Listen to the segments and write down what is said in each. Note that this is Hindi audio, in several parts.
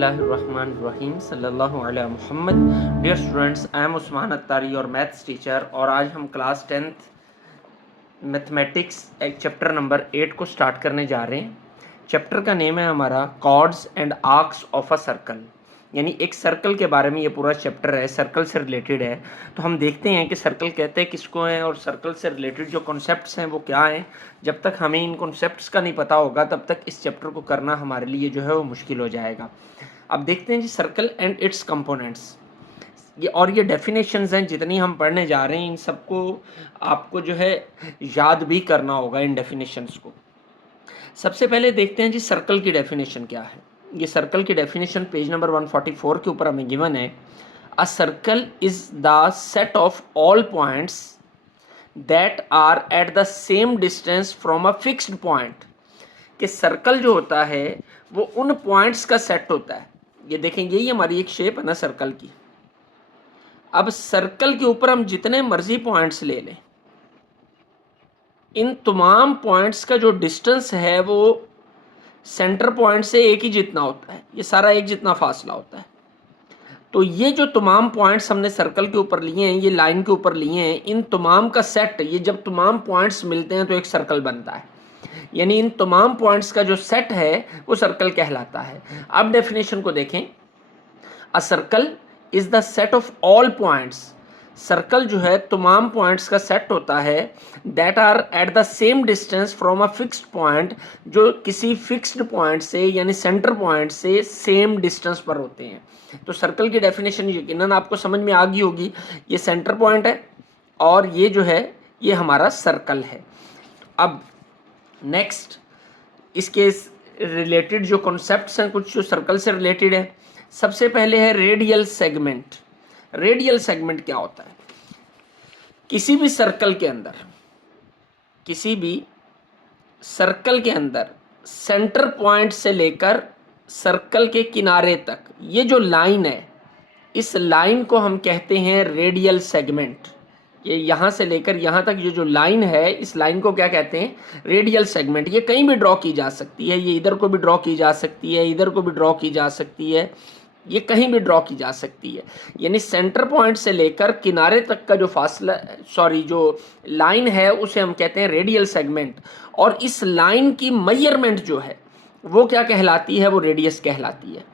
बिस्मिल्लाहिर्रहमानिर्रहीम सल्लल्लाहु अलैहि मुहम्मद। Dear students, I am Usman Attari और मैथ्स टीचर, और आज हम क्लास 10th मैथमेटिक्स एक चैप्टर नंबर 8 को स्टार्ट करने जा रहे हैं। चैप्टर का नेम है हमारा chords and arcs of a circle, यानी एक सर्कल के बारे में ये पूरा चैप्टर है, सर्कल से रिलेटेड है। तो हम देखते हैं कि सर्कल कहते हैं किसको हैं और सर्कल से रिलेटेड जो कॉन्सेप्ट्स हैं वो क्या हैं। जब तक हमें इन कॉन्सेप्ट्स का नहीं पता होगा तब तक इस चैप्टर को करना हमारे लिए जो है वो मुश्किल हो जाएगा। अब देखते हैं जी सर्कल एंड इट्स कंपोनेंट्स, ये और ये डेफिनेशंस हैं जितनी हम पढ़ने जा रहे हैं इन सबको आपको जो है याद भी करना होगा इन डेफिनेशंस को। सबसे पहले देखते हैं जी सर्कल की डेफिनेशन क्या है। ये सर्कल की डेफिनेशन पेज नंबर 144 के ऊपर हमें गिवन है। A circle is the set of all points that are at the same distance from a fixed point. कि सर्कल जो होता है वो उन पॉइंट्स का सेट होता है। ये देखेंगे यही हमारी एक शेप है ना सर्कल की। अब सर्कल के ऊपर हम जितने मर्जी पॉइंट्स ले लें, इन तमाम पॉइंट्स का जो डिस्टेंस है वो सेंटर पॉइंट से एक ही जितना होता है। ये सारा एक जितना फासला होता है। तो ये जो तमाम पॉइंट्स हमने सर्कल के ऊपर लिए हैं, ये लाइन के ऊपर लिए हैं, इन तमाम का सेट, ये जब तमाम पॉइंट्स मिलते हैं तो एक सर्कल बनता है। यानी इन तमाम पॉइंट्स का जो सेट है वो सर्कल कहलाता है। अब डेफिनेशन को देखें। A circle is the set of all points. Circle जो है तमाम पॉइंट्स का सेट होता है that are at the same distance from a fixed point, जो किसी फिक्स्ड पॉइंट से यानी सेंटर पॉइंट से सेम डिस्टेंस पर होते हैं। तो सर्कल की डेफिनेशन यकीनन आपको समझ में आ गई होगी। ये सेंटर पॉइंट है और ये जो है ये हमारा सर्कल है। अब नेक्स्ट इसके रिलेटेड जो कॉन्सेप्ट्स हैं कुछ जो सर्कल से रिलेटेड है। सबसे पहले है रेडियल सेगमेंट। रेडियल सेगमेंट क्या होता है? किसी भी सर्कल के अंदर, किसी भी सर्कल के अंदर सेंटर पॉइंट से लेकर सर्कल के किनारे तक ये जो लाइन है, इस लाइन को हम कहते हैं रेडियल सेगमेंट। ये यहाँ से लेकर यहाँ तक ये जो लाइन है, इस लाइन को क्या कहते हैं? Radial segment. ये कहीं भी ड्रॉ की जा सकती है, ये इधर को भी ड्रॉ की जा सकती है, इधर को भी ड्रॉ की जा सकती है, ये कहीं भी ड्रॉ की जा सकती है। यानी सेंटर पॉइंट से लेकर किनारे तक का जो फासला, जो लाइन है उसे हम कहते हैं रेडियल सेगमेंट। और इस लाइन की मेजरमेंट जो है वो क्या कहलाती है? वो रेडियस कहलाती है।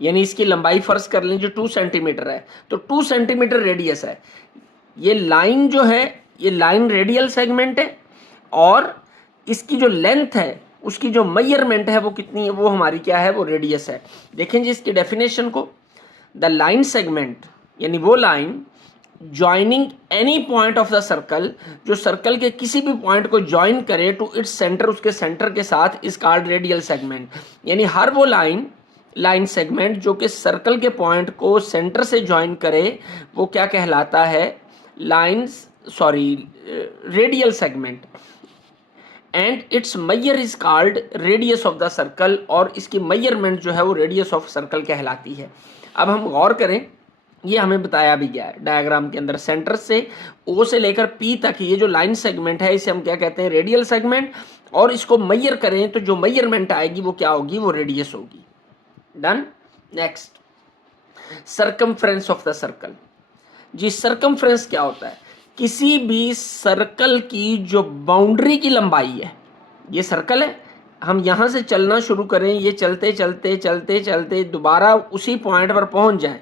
यानी इसकी लंबाई फर्ज कर लें जो 2 सेंटीमीटर है, तो 2 सेंटीमीटर रेडियस है। ये लाइन जो है ये लाइन रेडियल सेगमेंट है, और इसकी जो लेंथ है उसकी जो मेजरमेंट है वो कितनी है? वो हमारी क्या है? वो रेडियस है। देखें जी इसकी डेफिनेशन को। द लाइन सेगमेंट यानी वो line joining any point of the circle, जो सर्कल के किसी भी पॉइंट को ज्वाइन करे टू इट्स सेंटर, उसके सेंटर के साथ, इज कॉल्ड रेडियल सेगमेंट। यानी हर वो लाइन सेगमेंट जो कि सर्कल के पॉइंट को सेंटर से ज्वाइन करे वो क्या कहलाता है? Radial segment. And its measure is called radius of the circle, और इसकी मेजरमेंट जो है वो रेडियस ऑफ सर्कल कहलाती है। अब हम गौर करें, ये हमें बताया भी गया है डायग्राम के अंदर। सेंटर से ओ से लेकर पी तक ये जो लाइन सेगमेंट है इसे हम क्या कहते हैं? Radial segment. और इसको मेजर करें तो जो मेजरमेंट आएगी वो क्या होगी? वो रेडियस होगी। Done. Next, circumference of the circle. जी सर्कमफ्रेंस क्या होता है? किसी भी सर्कल की जो बाउंड्री की लंबाई है, ये सर्कल है, हम यहाँ से चलना शुरू करें, ये चलते चलते चलते चलते दोबारा उसी पॉइंट पर पहुँच जाए,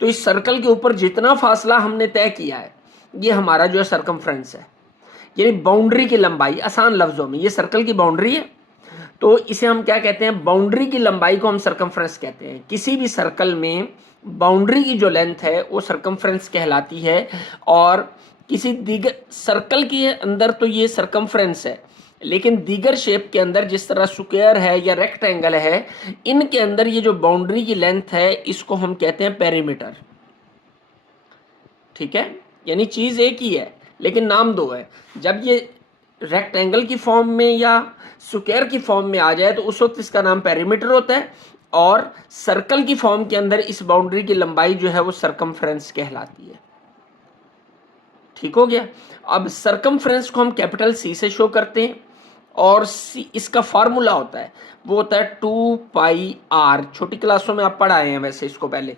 तो इस सर्कल के ऊपर जितना फासला हमने तय किया है ये हमारा जो है सर्कमफ्रेंस है। यानी बाउंड्री की लंबाई, आसान लफ्जों में ये सर्कल की बाउंड्री है, तो इसे हम क्या कहते हैं? बाउंड्री की लंबाई को हम सर्कमफ्रेंस कहते हैं। किसी भी सर्कल में बाउंड्री की जो लेंथ है वो सर्कमफ्रेंस कहलाती है। और किसी दीगर सर्कल के अंदर तो ये सर्कमफ्रेंस है, लेकिन दीगर शेप के अंदर जिस तरह स्क्वायर है या रेक्टेंगल है, इनके अंदर ये जो बाउंड्री की लेंथ है इसको हम कहते हैं पेरीमीटर। ठीक है, यानी चीज एक ही है लेकिन नाम दो है। जब ये रेक्टेंगल की फॉर्म में या स्क्वायर की फॉर्म में आ जाए तो उस वक्त इसका नाम पेरीमीटर होता है, और सर्कल की फॉर्म के अंदर इस बाउंड्री की लंबाई जो है वो सर्कमफ्रेंस कहलाती है। ठीक हो गया। अब सर्कमफ्रेंस को हम कैपिटल सी से शो करते हैं, और इसका फार्मूला होता है वो होता है 2πr। छोटी क्लासों में आप पढ़ाए हैं वैसे इसको पहले।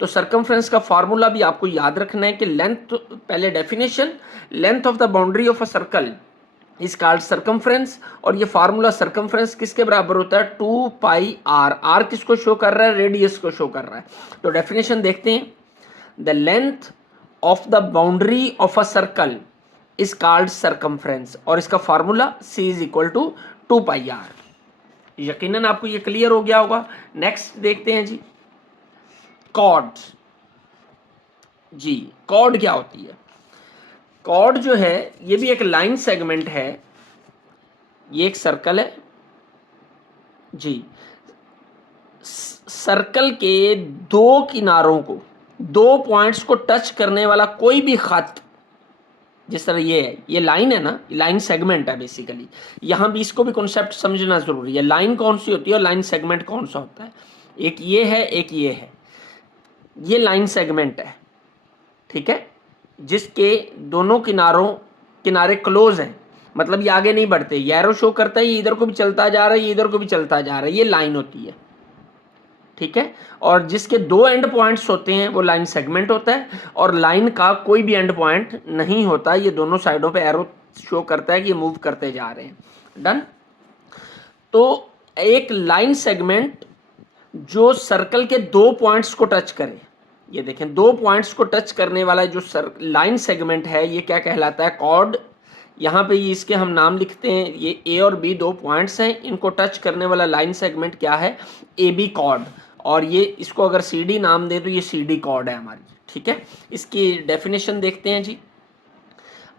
तो सरकमफ्रेंस का फार्मूला भी आपको याद रखना है कि लेंथ, पहले definition, length of the boundary of a circle is called circumference, और ये फार्मूला सरकमफ्रेंस किसके बराबर होता है 2πr। r किसको शो कर रहा है, रेडियस को शो कर रहा है। तो डेफिनेशन देखते हैं, the length of the boundary of a circle is called circumference, और इसका formula c is equal to 2πr। यकीनन आपको ये क्लियर हो गया होगा। नेक्स्ट देखते हैं जी, कॉर्ड। जी कॉर्ड क्या होती है? कॉर्ड जो है ये भी एक लाइन सेगमेंट है। ये एक सर्कल है जी, सर्कल के दो किनारों को, दो पॉइंट्स को टच करने वाला कोई भी खत, जिस तरह ये है, ये लाइन है ना, लाइन सेगमेंट है बेसिकली। यहां भी इसको भी कॉन्सेप्ट समझना जरूरी है। लाइन कौन सी होती है और लाइन सेगमेंट कौन सा होता है? एक ये है, एक ये है। ये लाइन सेगमेंट है, ठीक है, जिसके दोनों किनारे क्लोज हैं, मतलब ये आगे नहीं बढ़ते, ये एरो शो करता है ये इधर को भी चलता जा रहा है, ये इधर को भी चलता जा रहा है, ये लाइन होती है, ठीक है। और जिसके दो एंड पॉइंट्स होते हैं वो लाइन सेगमेंट होता है, और लाइन का कोई भी एंड पॉइंट नहीं होता, ये दोनों साइडों पे एरो शो करता है कि ये मूव करते जा रहे हैं। डन। तो एक लाइन सेगमेंट जो सर्कल के दो पॉइंट्स को टच करे, ये देखें, दो पॉइंट्स को टच करने वाला जो लाइन सेगमेंट है ये क्या कहलाता है? कॉर्ड। यहाँ पे ये इसके हम नाम लिखते हैं, ये ए और बी दो पॉइंट्स हैं, इनको टच करने वाला लाइन सेगमेंट क्या है? A B chord. और ये इसको अगर सी डी नाम दे तो ये सी डी कॉर्ड है हमारी, ठीक है। इसकी डेफिनेशन देखते हैं जी,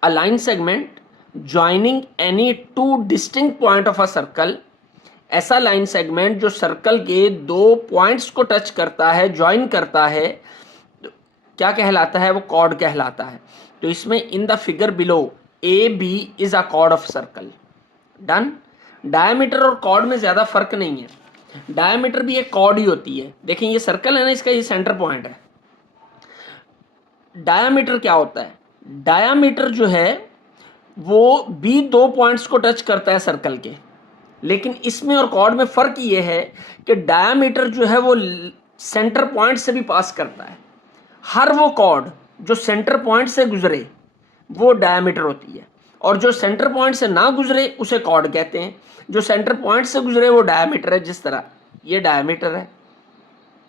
a line segment joining any two distinct point of a circle, ऐसा लाइन सेगमेंट जो सर्कल के दो पॉइंट्स को टच करता है, ज्वाइन करता है, क्या कहलाता है? वो कॉर्ड कहलाता है। तो इसमें in the figure below A B is a chord of circle. Done. Diameter और कॉर्ड में ज्यादा फर्क नहीं है, डायमीटर भी एक कॉर्ड ही होती है। देखिए ये सर्कल है ना, इसका ये सेंटर पॉइंट है। डायमीटर क्या होता है? डायमीटर जो है वो भी दो पॉइंट्स को टच करता है सर्कल के, लेकिन इसमें और कॉर्ड में फर्क ये है कि डायमीटर जो है वो सेंटर पॉइंट से भी पास करता है। हर वो कॉर्ड जो सेंटर पॉइंट से गुजरे वो डायमीटर होती है, और जो सेंटर पॉइंट से ना गुजरे उसे कॉर्ड कहते हैं। जो सेंटर पॉइंट से गुजरे वो डायमीटर है। जिस तरह ये डायमीटर है,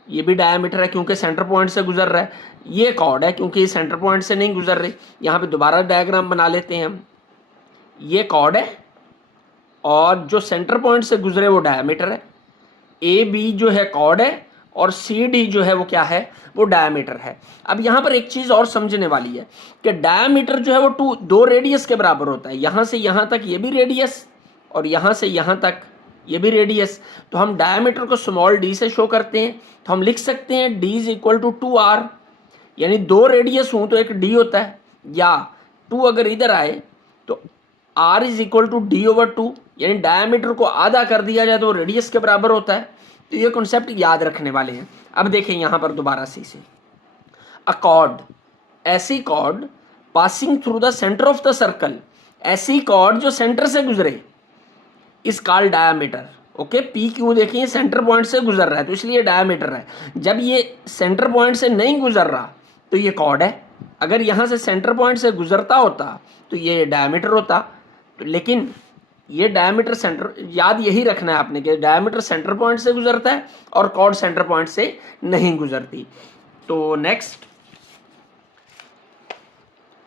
ये भी डायमीटर है क्योंकि सेंटर पॉइंट से गुजर रहा है। ये कॉर्ड है क्योंकि ये सेंटर पॉइंट से नहीं गुजर रही। यहाँ पे दोबारा डायग्राम बना लेते हैं हम। ये कॉर्ड है और जो सेंटर पॉइंट से गुजरे वो डायमीटर है। ए बी जो है कॉर्ड है और सी डी जो है वो क्या है? वो डायमीटर है। अब यहाँ पर एक चीज और समझने वाली है कि डायमीटर जो है वो दो रेडियस के बराबर होता है। यहाँ से यहाँ तक ये भी रेडियस और यहाँ से यहाँ तक ये भी रेडियस। तो हम डायमीटर को स्मॉल डी से शो करते हैं, तो हम लिख सकते हैं D is equal to 2r, यानी दो रेडियस हूं तो एक डी होता है, या 2 अगर इधर आए तो r is equal to D over 2, यानी डायमीटर को आधा कर दिया जाए तो रेडियस के बराबर होता है। तो ये कॉन्सेप्ट याद रखने वाले हैं। अब देखें यहां पर दोबारा से अ कॉर्ड, ऐसी cord passing through the centre of the circle, ऐसी कॉर्ड जो सेंटर से गुजरे, इस called diameter. Okay, P Q देखिए सेंटर पॉइंट से गुजर रहा है तो इसलिए डायमीटर है। जब ये सेंटर पॉइंट से नहीं गुजर रहा तो ये कॉर्ड है। अगर यहां से सेंटर पॉइंट से गुजरता होता तो ये डायमीटर होता। तो लेकिन ये डायमीटर सेंटर, याद यही रखना है आपने कि डायमीटर सेंटर पॉइंट से गुजरता है और कॉर्ड सेंटर पॉइंट से नहीं गुजरती। तो नेक्स्ट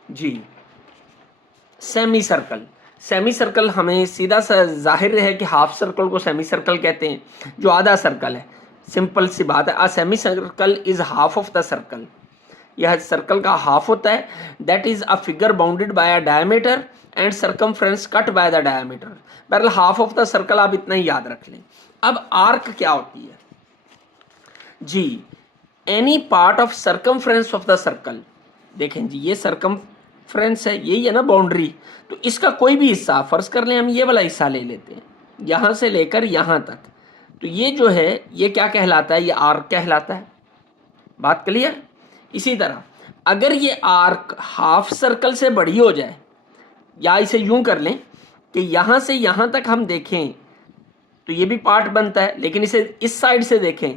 जी, सेमी सर्कल। सेमी सर्कल हमें सीधा सा जाहिर है कि हाफ सर्कल को सेमी सर्कल कहते हैं, जो आधा सर्कल है। सिंपल सी बात है, अ semi circle is half of the circle. यह सर्कल का हाफ होता है। That is a figure bounded by a diameter and circumference cut by the diameter. बहरहाल हाफ ऑफ द सर्कल आप इतना ही याद रख लें। अब आर्क क्या होती है जी? Any part of circumference of the circle. देखें जी, ये सर्कमफ्रेंस है, यही है ना बाउंड्री। तो इसका कोई भी हिस्सा, फर्ज कर लें हम ये वाला हिस्सा ले लेते हैं, यहां से लेकर यहां तक, तो ये जो है ये क्या कहलाता है? ये आर्क कहलाता है। बात क्लियर? इसी तरह अगर ये आर्क हाफ सर्कल से बड़ी हो जाए, या इसे यूं कर लें, कि यहाँ से यहाँ तक हम देखें तो ये भी पार्ट बनता है, लेकिन इसे इस साइड से देखें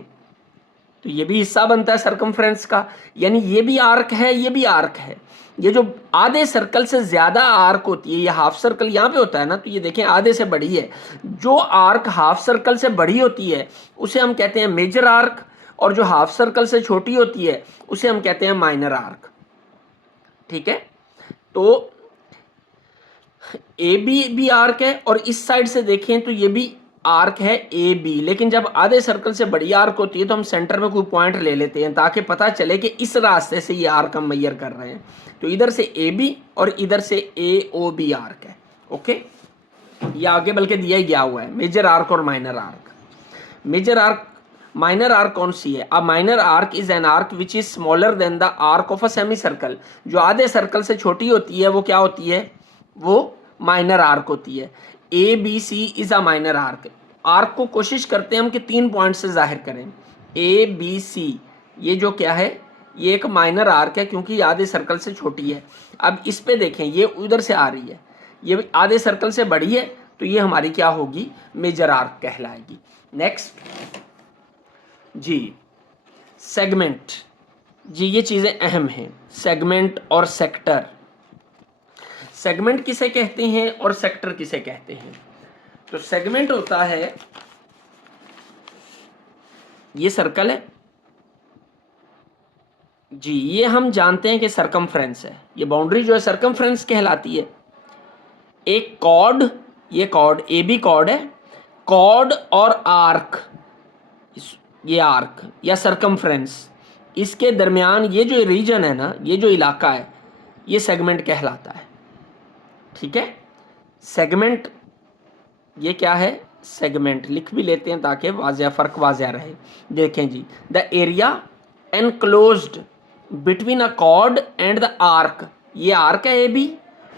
तो ये भी हिस्सा बनता है सर्कमफ्रेंस का, यानी ये भी आर्क है, ये भी आर्क है। ये जो आधे सर्कल से ज़्यादा आर्क होती है, ये हाफ सर्कल यहाँ पे होता है ना, तो ये देखें आधे से बड़ी है। जो आर्क हाफ सर्कल से बड़ी होती है उसे हम कहते हैं मेजर आर्क, और जो हाफ सर्कल से छोटी होती है उसे हम कहते हैं माइनर आर्क। ठीक है, तो ए बी आर्क है, और इस साइड से देखें तो ये भी आर्क है ए बी, लेकिन जब आधे सर्कल से बड़ी आर्क होती है तो हम सेंटर में कोई पॉइंट ले लेते हैं ताकि पता चले कि इस रास्ते से ये आर्क हम मेजर कर रहे हैं। तो इधर से ए बी और इधर से ए ओ बी आर्क है। ओके, ये आगे बल्कि दिया ही गया हुआ है, मेजर आर्क और minor arc. Major arc, minor arc कौन सी है? A minor arc is an arc which is smaller than the arc of a semi circle. जो आधे सर्कल से छोटी होती है वो क्या होती है? वो माइनर आर्क होती है। A B C is a minor arc. Arc को कोशिश करते हैं हम कि 3 पॉइंट से जाहिर करें। ए बी सी, ये जो क्या है, ये एक माइनर आर्क है क्योंकि ये आधे सर्कल से छोटी है। अब इस पे देखें, ये उधर से आ रही है, ये आधे सर्कल से बड़ी है, तो ये हमारी क्या होगी? मेजर आर्क कहलाएगी। नेक्स्ट जी, सेगमेंट। जी, ये चीज़ें अहम हैं, सेगमेंट और सेक्टर। सेगमेंट किसे कहते हैं और सेक्टर किसे कहते हैं? तो सेगमेंट होता है, ये सर्कल है जी, ये हम जानते हैं कि सरकमफ्रेंस है, ये बाउंड्री जो है सरकमफ्रेंस कहलाती है। एक कॉर्ड, ये कॉर्ड ए बी कॉर्ड है, कॉर्ड और आर्क, ये आर्क या सरकमफ्रेंस, इसके दरमियान ये जो रीजन है ना, ये जो इलाका है, ये सेगमेंट कहलाता है। ठीक है, सेगमेंट, ये क्या है? सेगमेंट लिख भी लेते हैं ताकि वाज़ेह फ़र्क वाज़ेह रहे। देखें जी, the area enclosed between a chord and the arc, ये आर्क है ए बी,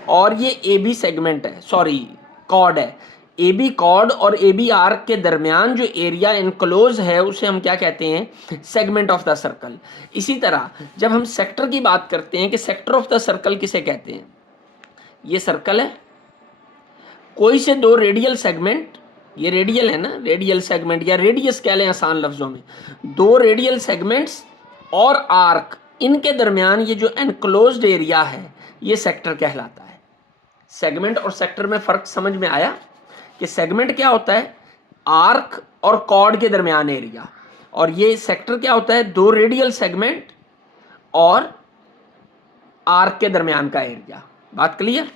और ये ए बी सेगमेंट है, सॉरी कॉर्ड है। ए बी कॉर्ड और ए बी आर्क के दरमियान जो एरिया एनक्लोज है उसे हम क्या कहते हैं? Segment of the circle. इसी तरह जब हम सेक्टर की बात करते हैं कि सेक्टर ऑफ द सर्कल किसे कहते हैं? ये सर्कल है, कोई से 2 रेडियल सेगमेंट, ये रेडियल है ना, रेडियल सेगमेंट या रेडियस कह लें आसान लफ्जों में, 2 रेडियल सेगमेंट्स और आर्क, इनके दरमियान ये जो एनक्लोज्ड एरिया है ये सेक्टर कहलाता है। सेगमेंट और सेक्टर में फ़र्क समझ में आया कि सेगमेंट क्या होता है? आर्क और कॉर्ड के दरमियान एरिया, और ये सेक्टर क्या होता है? 2 रेडियल सेगमेंट और आर्क के दरमियान का एरिया। बात clear?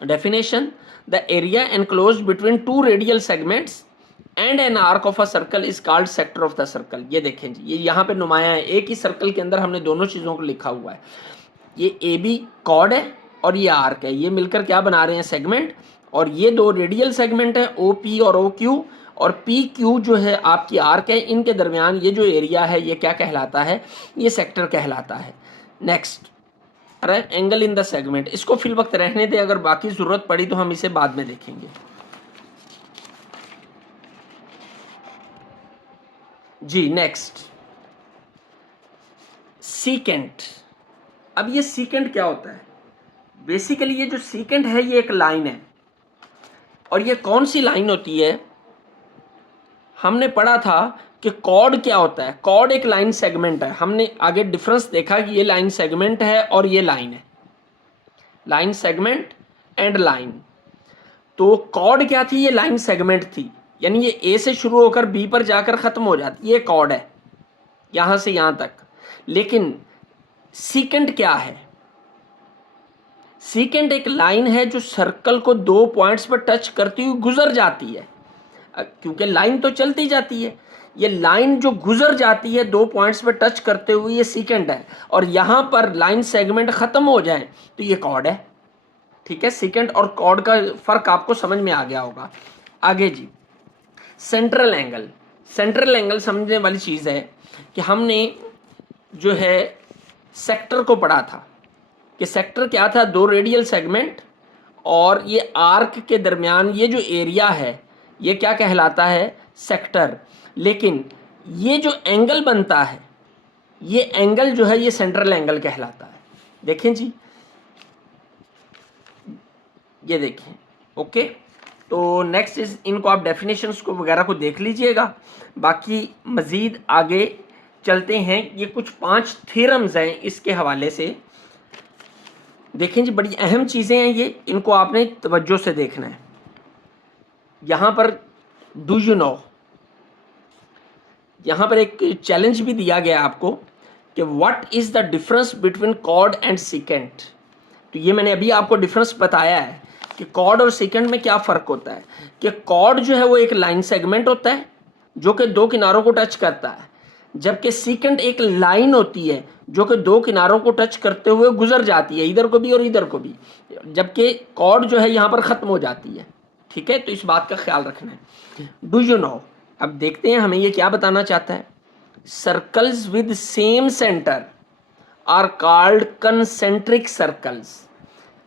Definition, the area enclosed between 2 radial segments and an arc of a circle is called sector of the circle. ये देखें जी, ये यहाँ पे नुमाया है, एक ही सर्कल के अंदर हमने दोनों चीज़ों को लिखा हुआ है। ये ए बी कॉर्ड है और ये आर्क है, ये मिलकर क्या बना रहे हैं? सेगमेंट। और ये 2 रेडियल सेगमेंट है, ओ पी और ओ क्यू, और पी क्यू जो है आपकी आर्क है, इनके दरमियान ये जो एरिया है ये क्या कहलाता है? ये सेक्टर कहलाता है। नेक्स्ट, अरे एंगल इन द सेगमेंट, इसको फिल वक्त रहने दे, अगर बाकी ज़रूरत पड़ी तो हम इसे बाद में देखेंगे। जी, नेक्स्ट सीकेंट। अब ये सीकेंट क्या होता है? बेसिकली ये जो सीकेंट है ये एक लाइन है, और ये कौन सी लाइन होती है? हमने पढ़ा था कि कॉर्ड क्या होता है? कॉर्ड एक लाइन सेगमेंट है। हमने आगे डिफरेंस देखा कि ये लाइन सेगमेंट है और ये लाइन है, लाइन सेगमेंट एंड लाइन। तो कॉर्ड क्या थी? ये लाइन सेगमेंट थी, यानी ये ए से शुरू होकर बी पर जाकर ख़त्म हो जाती, ये कॉर्ड है यहाँ से यहाँ तक। लेकिन सीकेंट क्या है? सीकेंट एक लाइन है जो सर्कल को 2 पॉइंट्स पर टच करती हुई गुजर जाती है, क्योंकि लाइन तो चलती जाती है, ये लाइन जो गुजर जाती है 2 पॉइंट्स पर टच करते हुए, ये सीकेंट है। और यहाँ पर लाइन सेगमेंट ख़त्म हो जाए तो ये कॉर्ड है। ठीक है, सीकेंट और कॉर्ड का फ़र्क आपको समझ में आ गया होगा। आगे जी, सेंट्रल एंगल। सेंट्रल एंगल समझने वाली चीज़ है कि हमने जो है सेक्टर को पढ़ा था कि सेक्टर क्या था? 2 रेडियल सेगमेंट और ये आर्क के दरमियान ये जो एरिया है ये क्या कहलाता है? सेक्टर। लेकिन ये जो एंगल बनता है, ये एंगल जो है ये सेंट्रल एंगल कहलाता है। देखें जी, ये देखें, ओके, तो नेक्स्ट इज इनको आप डेफिनेशंस को वगैरह को देख लीजिएगा। बाकी मज़ीद आगे चलते हैं। ये कुछ 5 थ्योरम्स हैं इसके हवाले से। देखें जी, बड़ी अहम चीज़ें हैं ये, इनको आपने तवज्जो से देखना है। यहाँ पर डू यू नो, यहाँ पर एक चैलेंज भी दिया गया आपको कि what is the difference between chord and secant. तो ये मैंने अभी आपको डिफरेंस बताया है कि कॉर्ड और सेकेंड में क्या फ़र्क होता है। कि कॉर्ड जो है वो एक लाइन सेगमेंट होता है जो कि 2 किनारों को टच करता है, जबकि सेकेंड एक लाइन होती है जो कि 2 किनारों को टच करते हुए गुजर जाती है, इधर को भी और इधर को भी, जबकि कॉर्ड जो है यहाँ पर ख़त्म हो जाती है। ठीक है, तो इस बात का ख्याल रखना है। डू यू नो, अब देखते हैं हमें ये क्या बताना चाहता है। Circles with same centre are called concentric circles.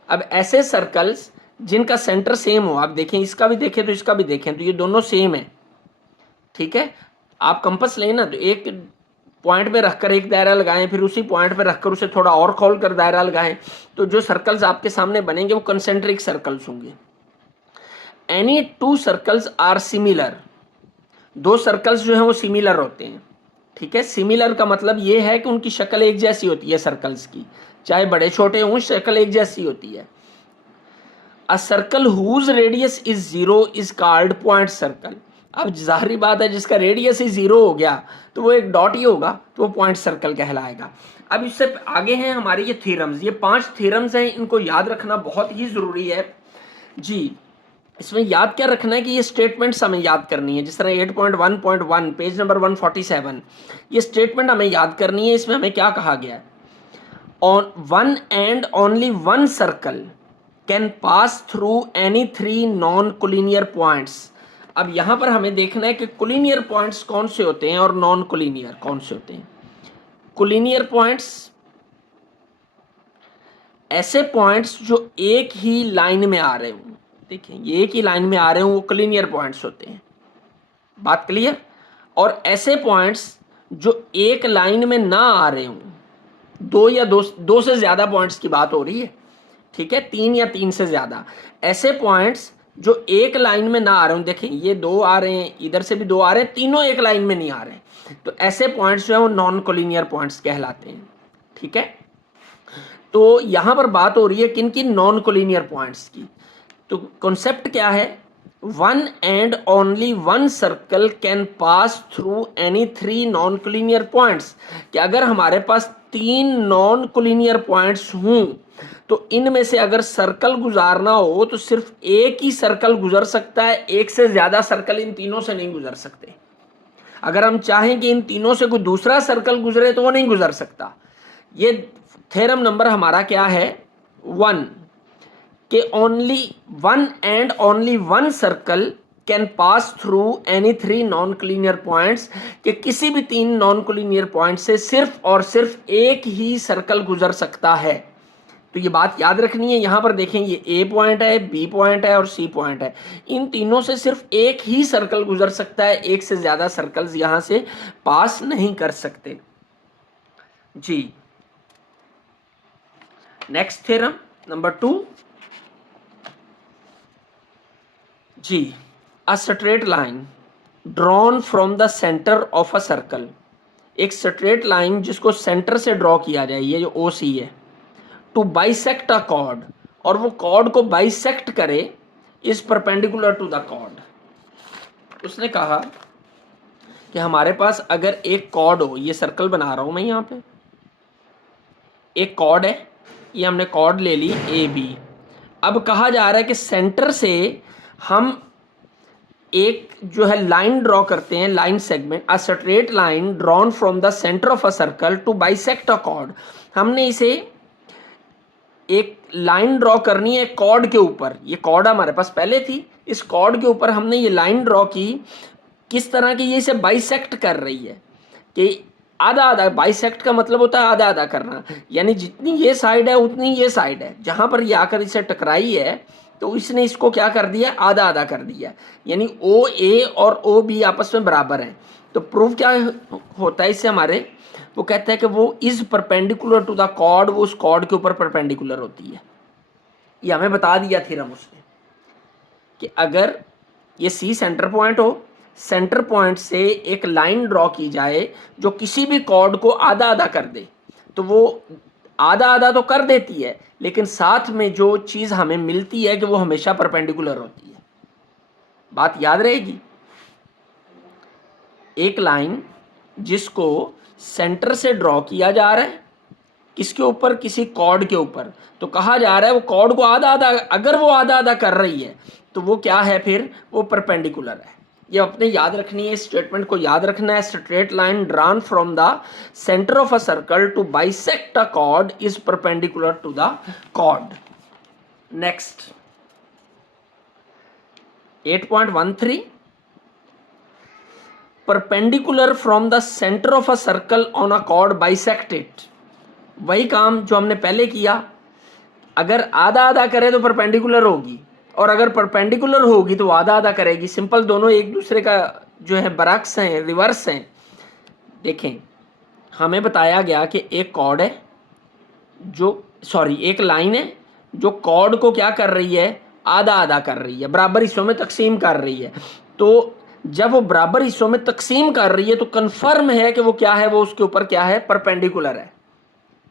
अब ऐसे सर्कल्स जिनका सेंटर सेम हो, आप देखें इसका भी देखें तो इसका भी देखें तो ये दोनों सेम है। ठीक है, आप कंपास लें ना, तो एक पॉइंट पे रखकर एक दायरा लगाएं, फिर उसी पॉइंट पे रखकर उसे थोड़ा और खोल कर दायरा लगाएं, तो जो सर्कल्स आपके सामने बनेंगे वो कंसेंट्रिक सर्कल्स होंगे। Any 2 circles are similar, 2 circles जो हैं वो सिमिलर होते हैं। ठीक है, सिमिलर का मतलब ये है कि उनकी शक्ल एक जैसी होती है सर्कल्स की, चाहे बड़े छोटे हों, शक्ल एक जैसी होती है। A circle whose radius is 0 is called point circle. अब जाहिर बात है, जिसका रेडियस ही 0 हो गया तो वो एक डॉट ही होगा, तो वो पॉइंट सर्कल कहलाएगा। अब इससे आगे हैं हमारे ये थ्योरम्स, ये 5 थ्योरम्स हैं, इनको याद रखना बहुत ही ज़रूरी है जी। इसमें याद क्या रखना है कि ये स्टेटमेंट्स हमें याद करनी है। जिस तरह 8.1.1 पेज नंबर 147, ये स्टेटमेंट हमें याद करनी है। इसमें हमें क्या कहा गया है, on one and only one circle can pass through any 3 non collinear points. अब यहाँ पर हमें देखना है कि कोलिनियर पॉइंट्स कौन से होते हैं और नॉन कोलिनियर कौन से होते हैं। कोलिनियर पॉइंट्स ऐसे पॉइंट्स जो एक ही लाइन में आ रहे हों, देखें ये एक ही लाइन में आ रहे हों, वो कोलिनियर पॉइंट्स होते हैं। बात क्लियर। और ऐसे पॉइंट्स जो एक लाइन में ना आ रहे हों, 2 या 2 से ज़्यादा पॉइंट्स की बात हो रही है। ठीक है, 3 या 3 से ज़्यादा ऐसे पॉइंट्स जो एक लाइन में ना आ रहे हों, देखें ये 2 आ रहे हैं, इधर से भी 2 आ रहे हैं, तीनों एक लाइन में नहीं आ रहे, तो ऐसे पॉइंट्स जो है वो नॉन कोलिनियर पॉइंट्स कहलाते हैं। ठीक है, तो यहां पर बात हो रही है किन किन नॉन कोलिनियर पॉइंट्स की। तो कॉन्सेप्ट क्या है, one and only one circle can pass through any 3 non collinear points. कि अगर हमारे पास 3 नॉन कोलिनियर पॉइंट्स हों तो इनमें से अगर सर्कल गुजारना हो तो सिर्फ एक ही सर्कल गुजर सकता है, एक से ज्यादा सर्कल इन तीनों से नहीं गुजर सकते। अगर हम चाहें कि इन तीनों से कोई दूसरा सर्कल गुजरे तो वो नहीं गुजर सकता। ये थ्योरम नंबर हमारा क्या है, 1, कि only one and only one circle can pass through any 3 non collinear points. कि किसी भी 3 नॉन कोलिनियर पॉइंट से सिर्फ और सिर्फ एक ही सर्कल गुजर सकता है। तो ये बात याद रखनी है। यहाँ पर देखें ये ए पॉइंट है, बी पॉइंट है और सी पॉइंट है, इन तीनों से सिर्फ एक ही सर्कल गुजर सकता है, एक से ज़्यादा सर्कल्स यहाँ से पास नहीं कर सकते जी। नेक्स्ट थ्योरम नंबर 2 जी, a straight line drawn from the centre of a circle. एक स्ट्रेट लाइन जिसको सेंटर से ड्रॉ किया जाए, ये जो ओ सी है, टू बाइसेक्ट अ कॉर्ड, और वो कॉर्ड को बाइसेक्ट करे, is perpendicular to the chord. उसने कहा कि हमारे पास अगर एक कॉर्ड हो, ये सर्कल बना रहा हूं मैं, यहाँ पे एक कॉर्ड है, ये हमने कॉर्ड ले ली ए बी। अब कहा जा रहा है कि सेंटर से हम एक जो है लाइन ड्रॉ करते हैं, line segment, a straight line drawn from the centre of a circle to bisect a chord. हमने इसे एक लाइन ड्रॉ करनी है कॉर्ड के ऊपर। ये कॉर्ड हमारे पास पहले थी, इस कॉर्ड के ऊपर हमने ये लाइन ड्रॉ की। किस तरह की, ये इसे बाइसेक्ट कर रही है कि आधा आधा, बाइसेक्ट का मतलब होता है आधा आधा करना, यानी जितनी ये साइड है उतनी ये साइड है। जहां पर ये आकर इसे टकराई है तो इसने इसको क्या कर दिया, आधा आधा कर दिया, यानी ओ ए और ओ बी आपस में बराबर हैं। तो प्रूफ क्या होता है इससे हमारे, वो कहता है कि वो is perpendicular to the chord, वो उस कॉर्ड के ऊपर परपेंडिकुलर होती है। ये हमें बता दिया थ्योरम उसने कि अगर ये सी सेंटर पॉइंट हो, सेंटर पॉइंट से एक लाइन ड्रॉ की जाए जो किसी भी कॉर्ड को आधा आधा कर दे, तो वो आधा आधा तो कर देती है, लेकिन साथ में जो चीज हमें मिलती है कि वो हमेशा परपेंडिकुलर होती है। बात याद रहेगी। एक लाइन जिसको सेंटर से ड्रॉ किया जा रहा है, किसके ऊपर, किसी कॉर्ड के ऊपर, तो कहा जा रहा है वो कॉर्ड को आधा आधा, अगर वो आधा आधा कर रही है तो वो क्या है, फिर वो परपेंडिकुलर है। ये अपने याद रखनी है, स्टेटमेंट को याद रखना है। Straight line drawn from the centre of a circle to bisect a chord is perpendicular to the chord. Next 8.13, perpendicular from the centre of a circle on a chord bisect it. वही काम जो हमने पहले किया, अगर आधा आधा करे तो परपेंडिकुलर होगी, और अगर परपेंडिकुलर होगी तो आधा आधा करेगी। सिंपल, दोनों एक दूसरे का जो है बरक्स हैं, रिवर्स हैं। देखें, हमें बताया गया कि एक कॉर्ड है एक लाइन है जो कॉर्ड को क्या कर रही है, आधा आधा कर रही है, बराबर हिस्सों में तकसीम कर रही है। तो जब वो बराबर हिस्सों में तकसीम कर रही है तो कंफर्म है कि वो क्या है, वो उसके ऊपर क्या है, परपेंडिकुलर है।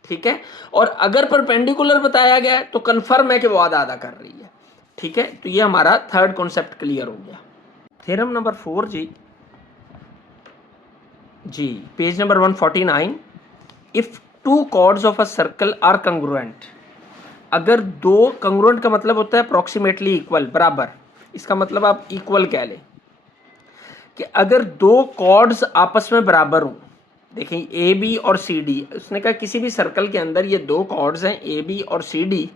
ठीक है, और अगर परपेंडिकुलर बताया गया है तो कंफर्म है कि वो आधा आधा कर रही है। ठीक है, तो ये हमारा थर्ड कॉन्सेप्ट क्लियर हो गया। थ्योरम नंबर 4 जी page number 149। If two chords of a circle are congruent, अगर दो, कंग्रुएंट का मतलब होता है अप्रोक्सीमेटली इक्वल, बराबर, इसका मतलब आप इक्वल कह लें कि अगर दो कॉर्ड्स आपस में बराबर हों, देखें ए बी और सी डी, उसने कहा किसी भी सर्कल के अंदर ये दो कॉर्ड्स हैं ए बी और सी डी,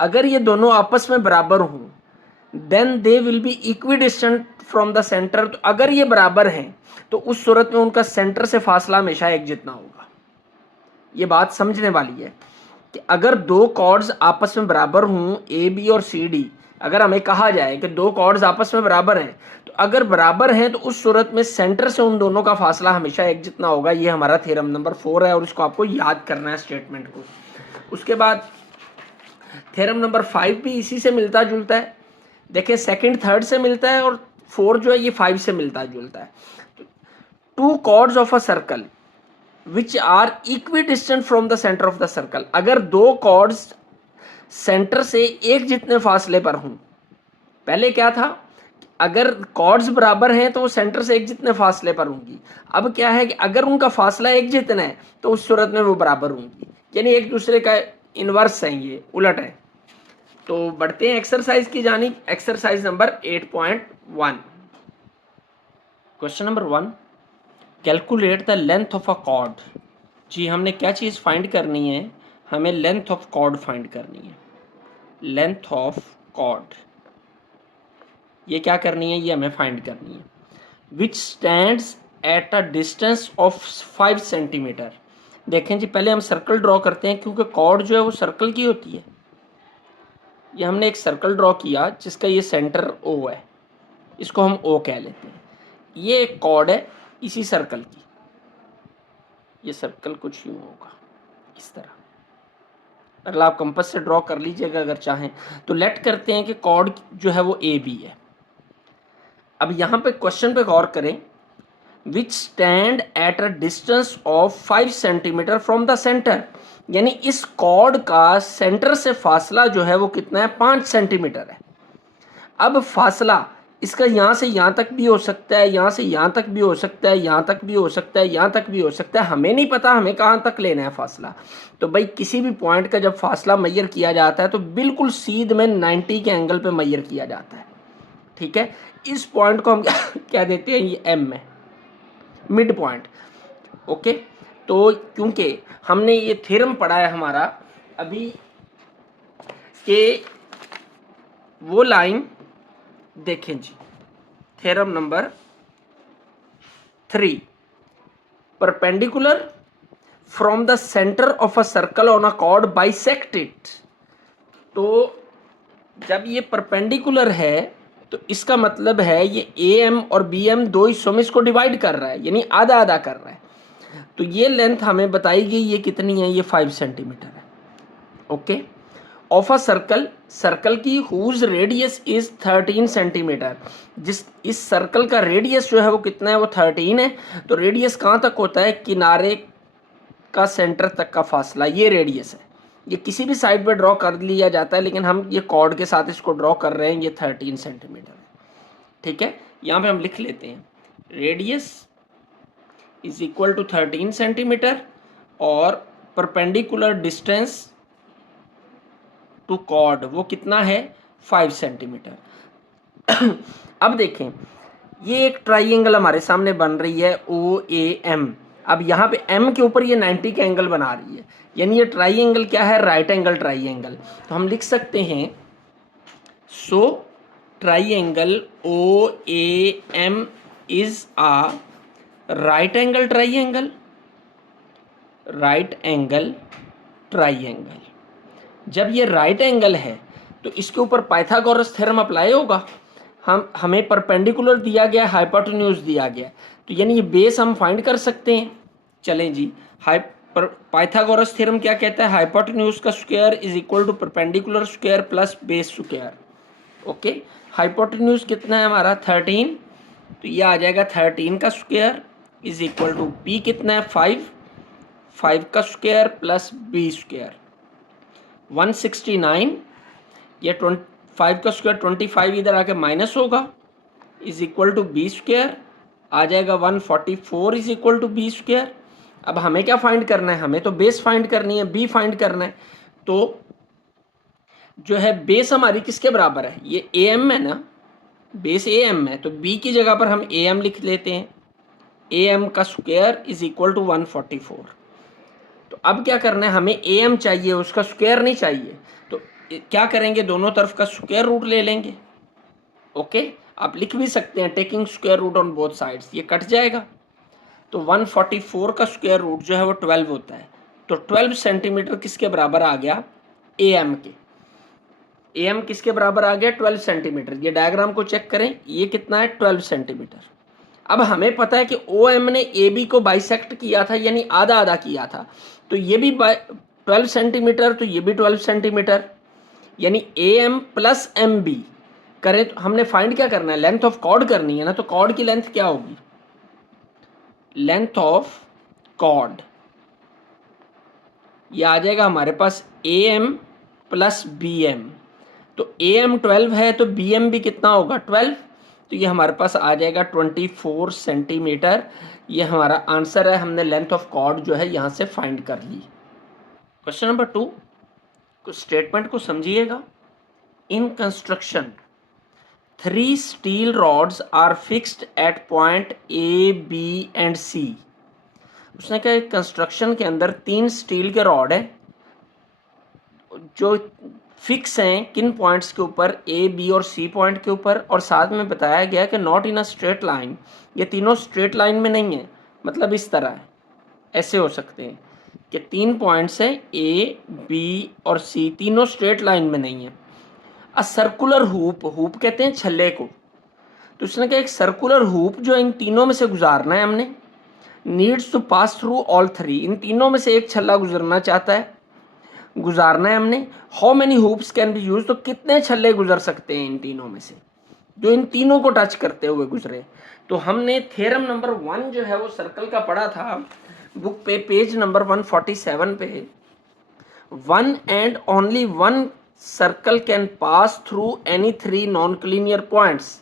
अगर ये दोनों आपस में बराबर हों then they will be equidistant from the centre. तो अगर ये बराबर हैं तो उस सूरत में उनका सेंटर से फासला हमेशा एक जितना होगा। ये बात समझने वाली है कि अगर दो कॉर्ड्स आपस में बराबर हों ए बी और सी डी, अगर हमें कहा जाए कि दो कॉर्ड्स आपस में बराबर हैं, तो अगर बराबर हैं तो उस सूरत में सेंटर से उन दोनों का फासला हमेशा एक जितना होगा। ये हमारा थ्योरम नंबर 4 है और इसको आपको याद करना है स्टेटमेंट को। उसके बाद थ्योरम नंबर 5 भी इसी से मिलता जुलता है। देखिए, सेकंड थर्ड से मिलता है और 4 जो है ये 5 से मिलता जुलता है। Two chords of a circle which are equidistant from the centre of the circle, अगर दो कॉर्ड्स सेंटर से एक जितने फासले पर हों, पहले क्या था, अगर कॉर्ड्स बराबर हैं तो वो सेंटर से एक जितने फासले पर होंगी। अब क्या है कि अगर उनका फासला एक जितना है तो उस सूरत में वो बराबर होंगी, यानी एक दूसरे का इनवर्स है, ये उलट है। तो बढ़ते हैं एक्सरसाइज की जानिब। Exercise number 8.1, question number 1, calculate the length of a chord. जी हमने क्या चीज़ फाइंड करनी है, हमें लेंथ ऑफ कॉर्ड फाइंड करनी है। लेंथ ऑफ कॉर्ड ये क्या करनी है, ये हमें फाइंड करनी है। विच stands at a distance of 5 centimetre. देखें जी, पहले हम सर्कल ड्रॉ करते हैं क्योंकि कॉर्ड जो है वो सर्कल की होती है। ये हमने एक सर्कल ड्रॉ किया जिसका ये सेंटर ओ है, इसको हम ओ कह लेते हैं। ये एक कॉर्ड है इसी सर्कल की, ये सर्कल कुछ यूँ होगा इस तरह, अगर आप कंपास से ड्रॉ कर लीजिएगा अगर चाहें तो। लेट करते हैं कि कॉर्ड जो है वो ए बी है। अब यहाँ पे क्वेश्चन पे गौर करें, विच stand at a distance of 5 centimetre from the centre, यानी इस कॉर्ड का सेंटर से फासला जो है वो कितना है, 5 सेंटीमीटर है। अब फासला इसका यहाँ से यहाँ तक भी हो सकता है, यहाँ से यहाँ तक भी हो सकता है, यहाँ तक भी हो सकता है, यहाँ तक भी हो सकता है, हमें नहीं पता हमें कहाँ तक लेना है फासला। तो भाई किसी भी पॉइंट का जब फासला मैयर किया जाता है तो बिल्कुल सीध में 90 के एंगल पे मैयर किया जाता है। ठीक है, इस पॉइंट को हम क्या देते हैं, ये एम में मिड पॉइंट। ओके, तो क्योंकि हमने ये थ्योरम पढ़ा है हमारा अभी कि वो लाइन, देखें जी theorem number 3, perpendicular from the centre of a circle on a chord bisect it. तो जब ये परपेंडिकुलर है तो इसका मतलब है ये ए एम और बी एम दो हिस्सों में इसको डिवाइड कर रहा है, यानी आधा आधा कर रहा है। तो ये लेंथ हमें बताई गई ये कितनी है, ये 5 सेंटीमीटर है। Okay, of a circle, circle की हुज रेडियस इज 13 सेंटीमीटर, जिस इस सर्कल का रेडियस जो है वो कितना है, वो 13 है। तो रेडियस कहाँ तक होता है, किनारे का सेंटर तक का फासला, ये रेडियस है। ये किसी भी साइड पे ड्रॉ कर लिया जाता है, लेकिन हम ये कॉर्ड के साथ इसको ड्रॉ कर रहे हैं, ये 13 सेंटीमीटर है। ठीक है, यहाँ पे हम लिख लेते हैं radius is equal to 13 centimetre और परपेंडिकुलर डिस्टेंस टू कॉर्ड वो कितना है, 5 सेंटीमीटर। अब देखें, ये एक ट्राइंगल हमारे सामने बन रही है ओ ए एम। अब यहाँ पे एम के ऊपर ये 90 का एंगल बना रही है, यानी ये ट्राइंगल क्या है, राइट एंगल ट्राइंगल। तो हम लिख सकते हैं so triangle O A M is a right angle triangle, right angle triangle. जब ये राइट एंगल है तो इसके ऊपर पाइथागोरस थ्योरम अप्लाई होगा। हमें परपेंडिकुलर दिया गया, हाइपोटेन्यूज दिया गया, तो यानी ये बेस हम फाइंड कर सकते हैं। चलें जी, पाइथागोरस थ्योरम क्या कहता है, हाइपोटेन्यूज का square is equal to perpendicular square plus base square. Okay, hypotenuse कितना है हमारा 13, तो ये आ जाएगा 13 का square is equal to B कितना है 5 का स्क्वायर प्लस बी स्क्वायर 169। ये 5 का स्क्वायर 25 इधर आके माइनस होगा is equal to B square आ जाएगा 144 is equal to B square. अब हमें क्या फाइंड करना है, हमें तो बेस फाइंड करनी है, बी फाइंड करना है। तो जो है बेस हमारी किसके बराबर है, ये ए एम है ना, बेस ए एम है, तो बी की जगह पर हम ए एम लिख लेते हैं। ए एम का स्क्वायर इज इक्वल टू 144। तो अब क्या करना है, हमें ए एम चाहिए, उसका स्क्वायर नहीं चाहिए। तो क्या करेंगे, दोनों तरफ का स्क्वायर रूट ले लेंगे। ओके, आप लिख भी सकते हैं taking square root on both sides, ये कट जाएगा। तो 144 का स्क्वायर रूट जो है वो 12 होता है। तो 12 सेंटीमीटर किसके बराबर आ गया, ए एम के। ए एम किसके बराबर आ गया, 12 सेंटीमीटर। ये डायग्राम को चेक करें, ये कितना है 12 सेंटीमीटर। अब हमें पता है कि ओ एम ने ए बी को बाइसेक्ट किया था, यानी आधा आधा किया था। तो ये भी 12 सेंटीमीटर, तो ये भी 12 सेंटीमीटर, यानी A M plus M B करें। तो हमने फाइंड क्या करना है, लेंथ ऑफ कॉर्ड करनी है ना। तो कॉर्ड की लेंथ क्या होगी, लेंथ ऑफ कॉर्ड ये आ जाएगा हमारे पास A M plus B M. तो ए एम 12 है तो बी एम भी कितना होगा 12। तो ये हमारे पास आ जाएगा 24 सेंटीमीटर। ये हमारा आंसर है, हमने लेंथ ऑफ कॉर्ड जो है यहाँ से फाइंड कर ली। क्वेश्चन नंबर 2, कुछ स्टेटमेंट को समझिएगा। In construction 3 steel rods are fixed at point A B and C. उसने कहा कंस्ट्रक्शन के अंदर 3 स्टील के रॉड है जो फिक्स हैं किन पॉइंट्स के ऊपर, ए बी और सी पॉइंट के ऊपर। और साथ में बताया गया कि not in a straight line, ये तीनों स्ट्रेट लाइन में नहीं है। मतलब इस तरह है, ऐसे हो सकते हैं कि 3 पॉइंट्स हैं ए बी और सी, तीनों स्ट्रेट लाइन में नहीं है। अ सर्कुलर हुप, हुप कहते हैं छल्ले को। तो उसने कहा एक सर्कुलर हुप जो इन तीनों में से गुजारना है हमने, needs to pass through all 3, इन तीनों में से एक छल्ला गुजरना चाहता है, गुजारना है हमने। How many hoops can be use, तो कितने छल्ले गुजर सकते हैं इन तीनों में से जो इन तीनों को टच करते हुए गुजरे। तो हमने थ्योरम नंबर 1 जो है वो सर्कल का पढ़ा था बुक पे, पेज नंबर 147 पे। 1 and only 1 circle can pass through any 3 non collinear points,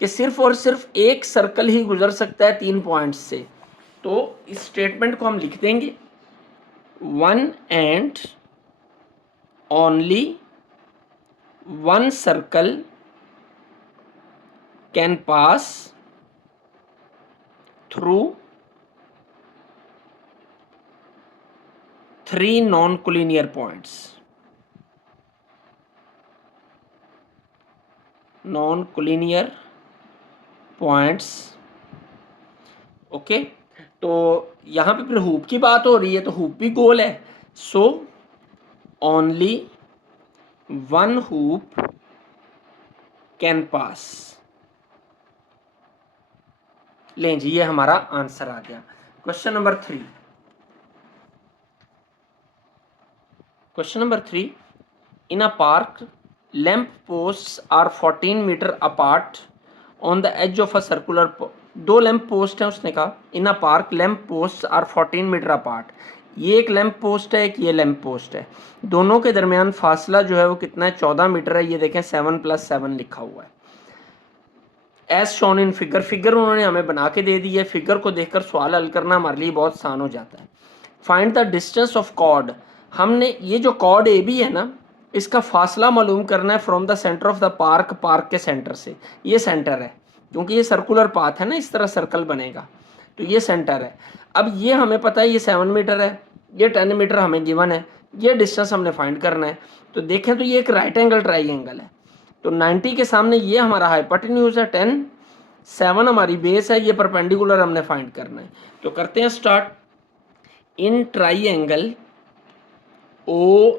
कि सिर्फ और सिर्फ एक सर्कल ही गुजर सकता है 3 पॉइंट्स से। तो इस स्टेटमेंट को हम लिख देंगे 1 and only 1 circle can pass through 3 non-collinear points. Non-collinear points, okay. तो यहाँ पे फिर हुप की बात हो रही है, तो हुप भी गोल है। सो only 1 hoop can pass। लें जी, ये हमारा आंसर आ गया। Question number 3, in a park lamp posts are 14 metre apart on the edge of a circular. दो लैंप पोस्ट है, उसने कहा in a park lamp post are 14 metre apart. ये एक लैंप पोस्ट है, एक ये लैंप पोस्ट है, दोनों के दरमियान फासला जो है वो कितना है, 14 मीटर है। ये देखें 7+7 लिखा हुआ है as shown in figure. Figure उन्होंने हमें बना के दे दी है, फिगर को देखकर सवाल हल करना हमारे लिए बहुत आसान हो जाता है। Find the distance of chord. हमने ये जो कॉर्ड ए बी है ना, इसका फासला मालूम करना है from the centre of the park, park के सेंटर से। ये सेंटर है, क्योंकि ये सर्कुलर पाथ है ना, इस तरह सर्कल बनेगा, तो ये सेंटर है। अब ये हमें पता है ये 7 मीटर है, ये 10 मीटर हमें गिवन है, ये डिस्टेंस हमने फाइंड करना है। तो देखें तो ये एक राइट एंगल ट्राइंगल है, तो 90 के सामने ये हमारा हाइपोटेन्यूज है 10, 7 हमारी बेस है, ये परपेंडिकुलर हमने फाइंड करना है। तो करते हैं start. In triangle O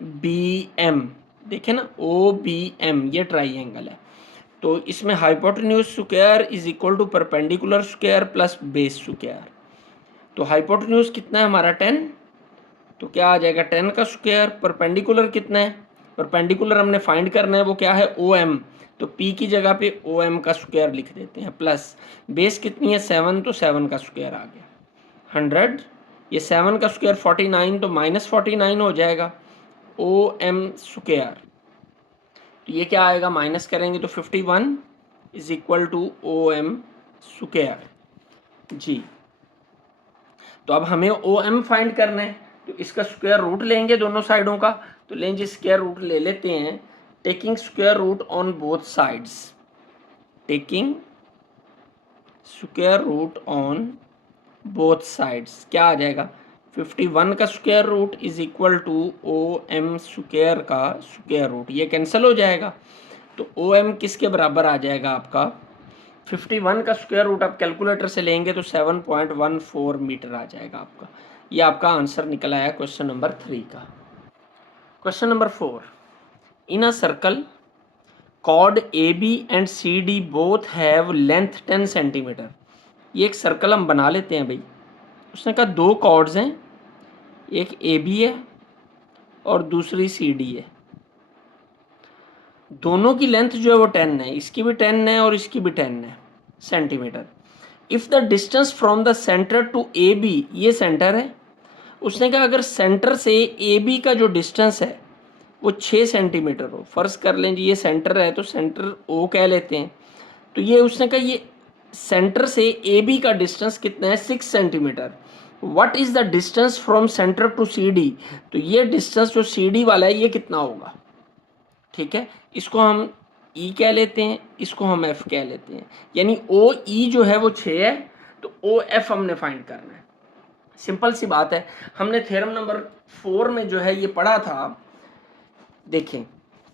B M, देखें ना ओ बी एम, ये ट्राइंगल है, तो इसमें hypotenuse square is equal to perpendicular square plus base square. तो हाइपोटेन्यूज कितना है हमारा 10, तो क्या आ जाएगा 10 का स्क्वायर। परपेंडिकुलर कितना है, परपेंडिकुलर हमने फाइंड करना है, वो क्या है ओ एम, तो पी की जगह पे ओ एम का स्क्वायर लिख देते हैं, प्लस बेस कितनी है 7, तो 7 का स्क्वायर आ गया 100। ये 7 का स्क्वायर 49, तो -49 हो जाएगा ओ एम स्क्वायर। तो ये क्या आएगा, माइनस करेंगे तो 51 is equal to O M square जी। तो अब हमें ओ एम फाइंड करना है, तो इसका स्क्वायर रूट लेंगे दोनों साइडों का। तो लेंगे स्क्वायर रूट ले लेते हैं, taking square root on both sides, taking square root on both sides, क्या आ जाएगा 51 का square root is equal to O M square का स्क्वायर रूट, ये कैंसिल हो जाएगा। तो ओ एम किसके बराबर आ जाएगा आपका 51 का स्क्वायर रूट। आप कैलकुलेटर से लेंगे तो 7.14 मीटर आ जाएगा आपका। ये आपका आंसर निकल आया क्वेश्चन नंबर 3 का। Question number 4, in a circle chord A B and C D both have length 10 centimetre. ये एक सर्कल हम बना लेते हैं भाई। उसने कहा दो कॉर्ड्स हैं, एक ए बी है और दूसरी सी डी है, दोनों की लेंथ जो है वो 10 है, इसकी भी 10 है और इसकी भी 10 है centimetre. If the distance from the centre to A B, ये सेंटर है, उसने कहा अगर सेंटर से ए बी का जो डिस्टेंस है वो 6 सेंटीमीटर हो, फ़र्ज़ कर लें जी ये सेंटर है तो सेंटर ओ कह लेते हैं, तो ये उसने कहा ये सेंटर से ए बी का डिस्टेंस कितना है 6 centimetre. What is the distance from centre to C D, तो ये डिस्टेंस जो सी डी वाला है ये कितना होगा, ठीक है। इसको हम ई कह लेते हैं, इसको हम एफ कह लेते हैं, यानी ओ ई जो है वो 6 है, तो ओ एफ हमने फाइंड करना है। सिंपल सी बात है, हमने थ्योरम नंबर 4 में जो है ये पढ़ा था। देखें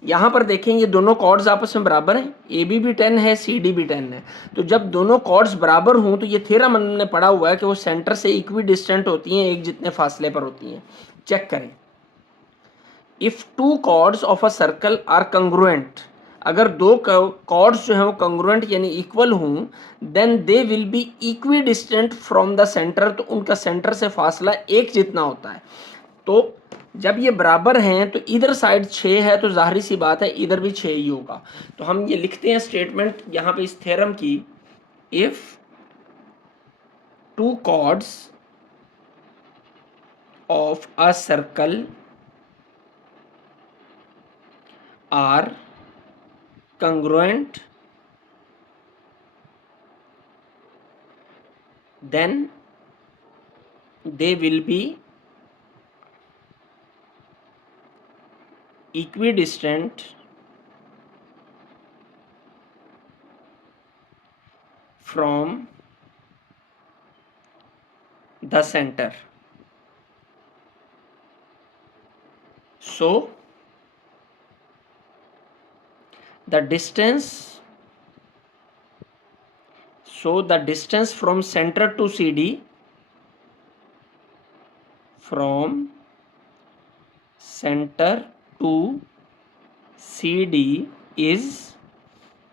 यहाँ पर देखें ये दोनों कॉर्ड्स आपस में बराबर हैं, ए बी भी 10 है, सी डी भी 10 है। तो जब दोनों कॉर्ड्स बराबर हों तो ये थ्योरम हमने पढ़ा हुआ है कि वो सेंटर से इक्वी डिस्टेंट होती हैं, एक जितने फासले पर होती हैं। चेक करें, if two chords of a circle are congruent, अगर दो कॉर्ड्स जो हैं वो कंग्रुएंट यानी इक्वल हों, then they will be equidistant from the centre, तो उनका सेंटर से फासला एक जितना होता है। तो जब ये बराबर हैं तो इधर साइड 6 है, तो जाहिर सी बात है इधर भी 6 ही होगा। तो हम ये लिखते हैं स्टेटमेंट यहाँ पे इस थ्योरम की, if two chords of a circle are congruent, then they will be equidistant from the center. So the distance from center to CD, from center to CD is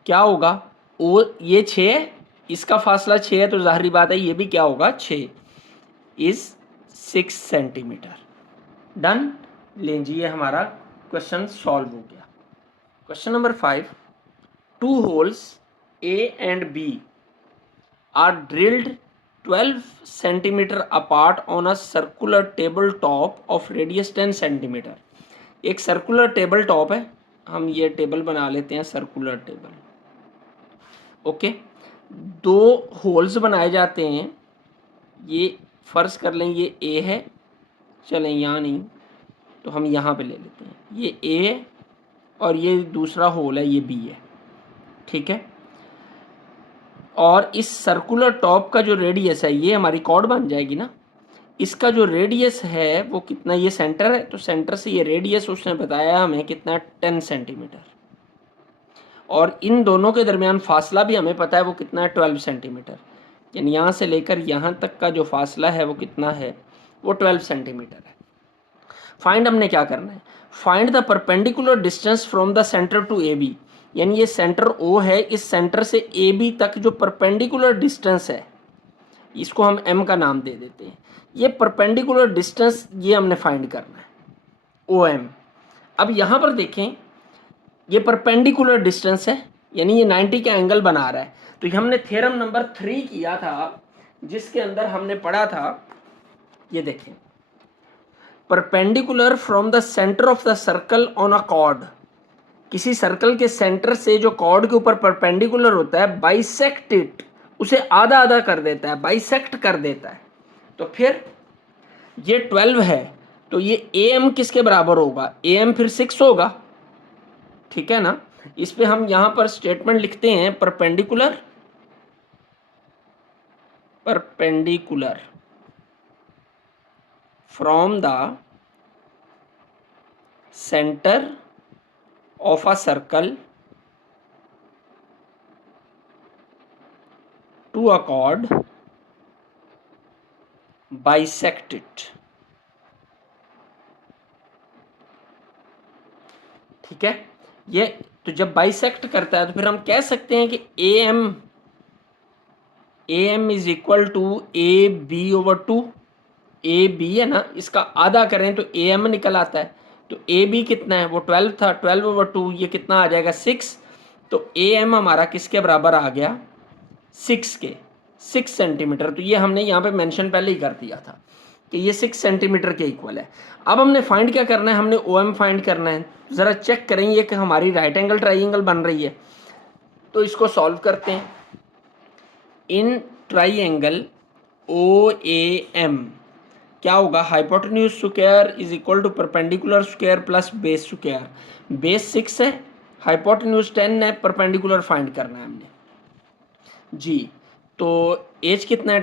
क्या होगा, ओ ये 6, इसका फासला 6 है, तो जाहिर बात है ये भी क्या होगा 6, इज 6 सेंटीमीटर। डन, लें जी ये हमारा क्वेश्चन सॉल्व हो गया। Question number 5, 2 holes A and B are drilled 12 centimeter apart on a circular table top of radius 10 centimeter। एक सर्कुलर टेबल टॉप है, हम ये टेबल बना लेते हैं सर्कुलर टेबल। ओके, 2 होल्स बनाए जाते हैं, ये फर्ज कर लें ये ए है, चलें यहाँ नहीं तो हम यहाँ पे ले लेते हैं, ये ए है और ये दूसरा होल है ये बी है, ठीक है। और इस सर्कुलर टॉप का जो रेडियस है ये हमारी कॉर्ड बन जाएगी ना, इसका जो रेडियस है वो कितना, ये सेंटर है तो सेंटर से ये रेडियस उसने बताया हमें कितना, 10 सेंटीमीटर। और इन दोनों के दरमियान फासला भी हमें पता है वो कितना है, 12 सेंटीमीटर। यानी यहाँ से लेकर यहाँ तक का जो फासला है वो कितना है, वो 12 सेंटीमीटर है। फाइंड हमने क्या करना है, find the perpendicular distance from the centre to A B. यानी ये सेंटर ओ है, इस सेंटर से ए बी तक जो परपेंडिकुलर डिस्टेंस है इसको हम एम का नाम दे देते हैं। ये परपेंडिकुलर डिस्टेंस ये हमने फाइंड करना है, ओ एम। अब यहाँ पर देखें ये परपेंडिकुलर डिस्टेंस है, यानी ये 90 का एंगल बना रहा है। तो हमने थ्योरम नंबर 3 किया था जिसके अंदर हमने पढ़ा था, ये देखें, perpendicular from the centre of the circle on a cord. किसी सर्कल के सेंटर से जो कॉर्ड के ऊपर परपेंडिकुलर होता है, बाइसेक्ट इट, उसे आधा आधा कर देता है, बाइसेक्ट कर देता है। तो फिर ये 12 है तो ये ए एम किसके बराबर होगा, ए एम फिर 6 होगा, ठीक है ना। इस पे हम यहां पर स्टेटमेंट लिखते हैं, perpendicular from the centre of a circle to a chord bisect it, ठीक है। ये तो जब बाइसेक्ट करता है तो फिर हम कह सकते हैं कि A M is equal to A B over 2। A B है ना, इसका आधा करें तो ए एम निकल आता है। तो ए बी कितना है, वो 12 था, 12 ओवर 2 ये कितना आ जाएगा, 6। तो ए एम हमारा किसके बराबर आ गया, 6 के, 6 सेंटीमीटर। तो ये हमने यहाँ पे मेंशन पहले ही कर दिया था कि ये 6 सेंटीमीटर के इक्वल है। अब हमने फाइंड क्या करना है, हमने ओ एम फाइंड करना है। ज़रा चेक करेंगे कि हमारी राइट एंगल ट्राइंगल बन रही है, तो इसको सॉल्व करते हैं। इन ट्राइंगल ओ ए एम क्या होगा, hypotenuse square is equal to perpendicular square plus base square. Base 6 है, हाइपोटेन्यूज 10 है, परपेंडिकुलर फाइंड करना है हमने जी। तो एज कितना है,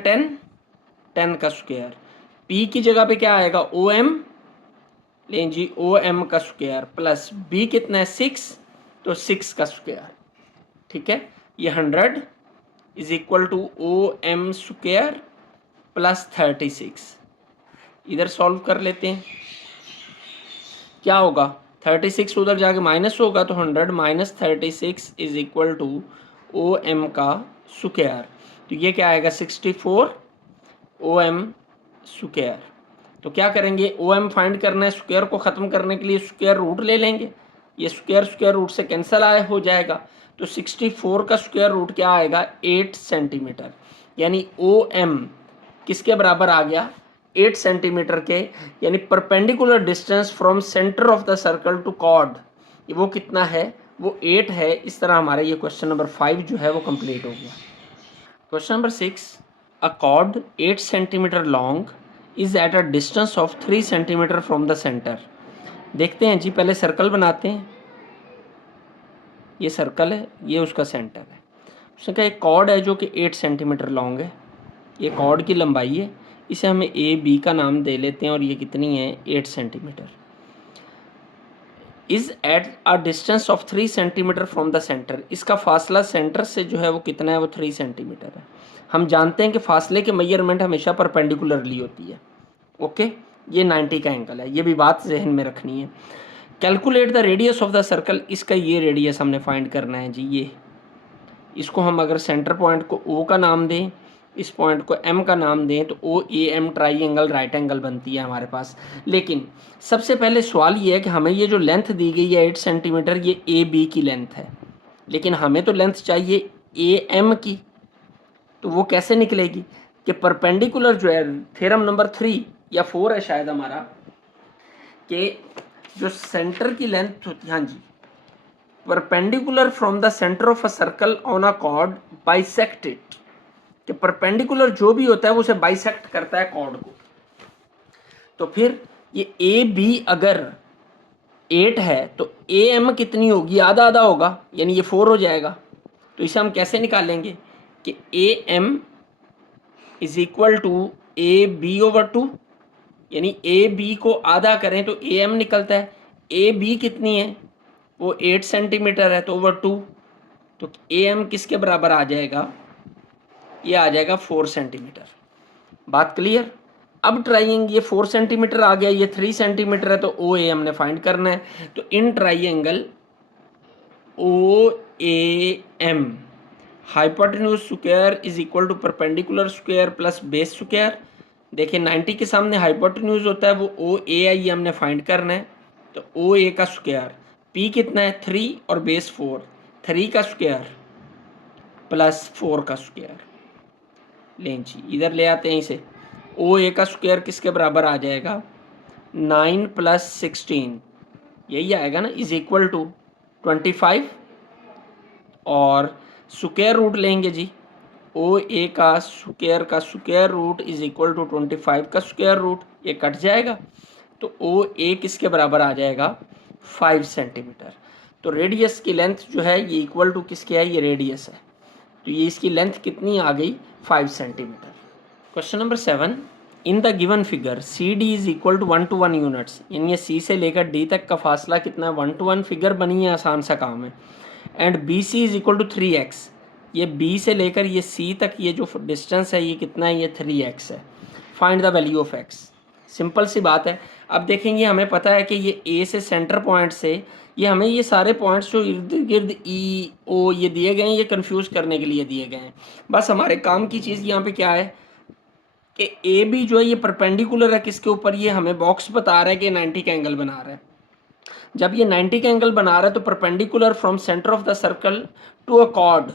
10 का स्क्वायर। पी की जगह पे क्या आएगा, ओ एम लें जी, ओ एम का स्क्वायर प्लस बी कितना है, 6, तो 6 का स्क्वायर, ठीक है। ये 100 is equal to O M square plus 36। इधर सॉल्व कर लेते हैं, क्या होगा, 36 उधर जाके माइनस होगा तो 100 minus 36 is equal to O M का स्क्वायर। तो ये क्या आएगा, 64 ओ एम स्क्वायर। तो क्या करेंगे, ओ एम फाइंड करना है, स्क्वायर को ख़त्म करने के लिए स्क्वायर रूट ले लेंगे, ये स्क्वायर रूट से कैंसिल हो जाएगा। तो 64 का स्क्वायर रूट क्या आएगा, 8 सेंटीमीटर। यानी ओ एम किसके बराबर आ गया, 8 सेंटीमीटर के। यानी perpendicular distance from centre of the circle to chord वो कितना है, वो 8 है। इस तरह हमारा ये क्वेश्चन नंबर 5 जो है वो कंप्लीट हो गया। Question number 6, a cord 8 centimetre long is at a distance of 3 centimetre from the centre. देखते हैं जी, पहले सर्कल बनाते हैं, ये सर्कल है, ये उसका सेंटर है। उसने कहा एक कॉर्ड है जो कि 8 सेंटीमीटर लॉन्ग है, ये कॉर्ड की लंबाई है, इसे हमें ए बी का नाम दे लेते हैं और ये कितनी है, 8 centimetre. Is at a distance of 3 centimetre from the centre. इसका फासला सेंटर से जो है वो कितना है, वो 3 सेंटीमीटर है। हम जानते हैं कि फासले की मेजरमेंट हमेशा परपेंडिकुलरली होती है। ओके, ये 90 का एंगल है, ये भी बात जहन में रखनी है। Calculate the radius of the circle, इसका ये रेडियस हमने फाइंड करना है जी। ये इसको हम अगर सेंटर पॉइंट को ओ का नाम दें इस पॉइंट को M का नाम दें तो OAM ट्राइंगल राइट एंगल बनती है हमारे पास। लेकिन सबसे पहले सवाल ये है कि हमें ये जो लेंथ दी गई है 8 सेंटीमीटर, ये AB की लेंथ है, लेकिन हमें तो लेंथ चाहिए AM की। तो वो कैसे निकलेगी कि परपेंडिकुलर जो है, थ्योरम नंबर 3 या 4 है शायद हमारा, कि जो सेंटर की लेंथ होती है, हाँ जी, perpendicular from the centre of a circle on a chord bisect it, कि परपेंडिकुलर जो भी होता है वो उसे बाइसेक्ट करता है कॉर्ड को। तो फिर ये ए बी अगर 8 है तो ए एम कितनी होगी, आधा आधा होगा, यानी ये 4 हो जाएगा। तो इसे हम कैसे निकालेंगे कि A M is equal to A B over 2, यानी ए बी को आधा करें तो ए एम निकलता है। ए बी कितनी है, वो 8 सेंटीमीटर है, तो ओवर 2, तो ए एम किसके बराबर आ जाएगा, ये आ जाएगा 4 सेंटीमीटर। बात क्लियर। अब ट्राइंगल ये 4 सेंटीमीटर आ गया, ये 3 सेंटीमीटर है, तो ओ ए हमने फाइंड करना है। तो in triangle O A M hypotenuse square is equal to perpendicular square plus base square. देखिए 90 के सामने हाइपोटेन्यूज होता है, वो ओ ए आई हमने फाइंड करना है। तो ओ ए का स्क्वायर, पी कितना है 3 और बेस 4, 3 का स्क्वायर प्लस 4 का स्क्वायर। लें जी इधर ले आते हैं इसे, ओ ए का स्क्वायर किसके बराबर आ जाएगा, 9 प्लस 16, यही आएगा ना, इज इक्वल टू 25, और स्क्वायर रूट लेंगे जी, ओ ए का square root is equal to 25 का स्क्वायर रूट, ये कट जाएगा, तो ओ ए किसके बराबर आ जाएगा, 5 सेंटीमीटर। तो रेडियस की लेंथ जो है ये इक्वल टू किसके है, ये रेडियस है, तो ये इसकी लेंथ कितनी आ गई, 5 centimetre. Question number 7, in the given figure C D is equal to 1 to 1 units, यानी ये सी से लेकर डी तक का फासला कितना है, 1 to 1 फिगर बनी है, आसान सा काम है। And B C is equal to 3x, ये बी से लेकर ये सी तक ये जो डिस्टेंस है ये कितना है, ये 3x है। Find the value of x। Simple सी बात है। अब देखेंगे हमें पता है कि ये ए से सेंटर पॉइंट से ये हमें ये सारे पॉइंट्स जो इर्द गिर्द ई ओ ये दिए गए हैं, ये कंफ्यूज करने के लिए दिए गए हैं। बस हमारे काम की चीज़ यहाँ पे क्या है कि ए बी जो है ये परपेंडिकुलर है किसके ऊपर, ये हमें बॉक्स बता रहा है कि 90 का एंगल बना रहा है। जब ये 90 का एंगल बना रहा है तो perpendicular from centre of the circle to a chord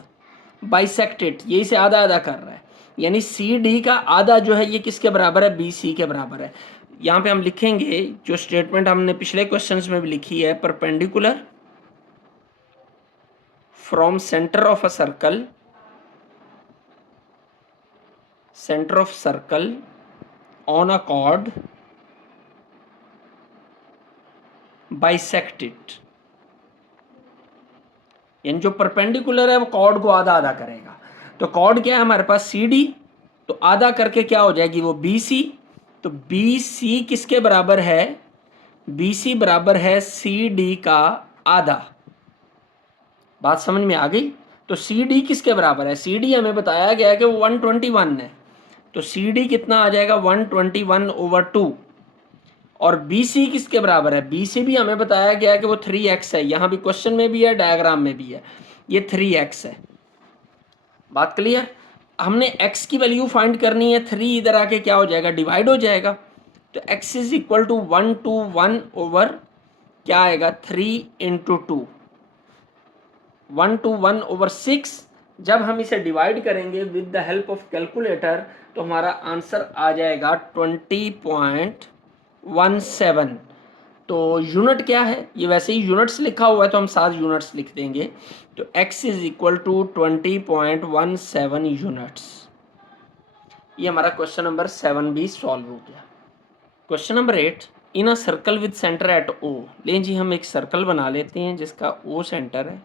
bisect it, यही से आधा आधा कर रहा है, यानी सी डी का आधा जो है ये किसके बराबर है, बी सी के बराबर है। यहाँ पे हम लिखेंगे जो स्टेटमेंट हमने पिछले क्वेश्चंस में भी लिखी है, perpendicular from centre of a circle, centre of circle on a chord bisect it, यानी जो परपेंडिकुलर है वो कॉर्ड को आधा आधा करेगा। तो कॉर्ड क्या है हमारे पास, सी डी, तो आधा करके क्या हो जाएगी वो बी सी, तो बी सी किसके बराबर है, बी सी बराबर है सी डी का आधा। बात समझ में आ गई। तो सी डी किसके बराबर है, सी डी हमें बताया गया है कि वो 121 है, तो सी डी कितना आ जाएगा 121/2। और बी सी किसके बराबर है, बी सी भी हमें बताया गया है कि वो 3x है, यहाँ भी क्वेश्चन में भी है डायग्राम में भी है, ये 3x है। बात क्लियर। हमने x की वैल्यू फाइंड करनी है, 3 इधर आके क्या हो जाएगा, डिवाइड हो जाएगा, तो x is equal to 1 to 1 over क्या आएगा 3 into 2, 1 to 1 ओवर 6। जब हम इसे डिवाइड करेंगे with the help of calculator तो हमारा आंसर आ जाएगा 20.17। तो यूनिट क्या है, ये वैसे ही यूनिट्स लिखा हुआ है तो हम 7 यूनिट्स लिख देंगे, तो x is equal to 20.17 units. ये हमारा क्वेश्चन नंबर 7 भी सॉल्व हो गया। Question number 8, in a circle with centre at O, लें जी हम एक सर्कल बना लेते हैं जिसका O सेंटर है,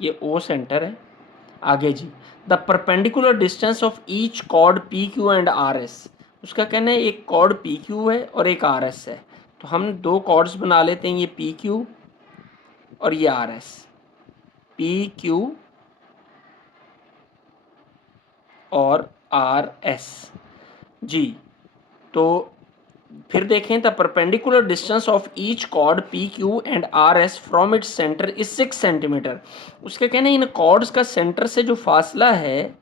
ये O सेंटर है। आगे जी, the perpendicular distance of each chord P Q and R S, उसका कहना है एक कॉर्ड पी क्यू है और एक आर एस है, तो हम 2 कॉर्ड्स बना लेते हैं, ये पी क्यू और ये आर एस, पी क्यू और आर एस जी। तो फिर देखें, the perpendicular distance of each chord P Q and R S from its centre is 6 centimetre. उसके कहना है इन कॉर्ड्स का सेंटर से जो फासला है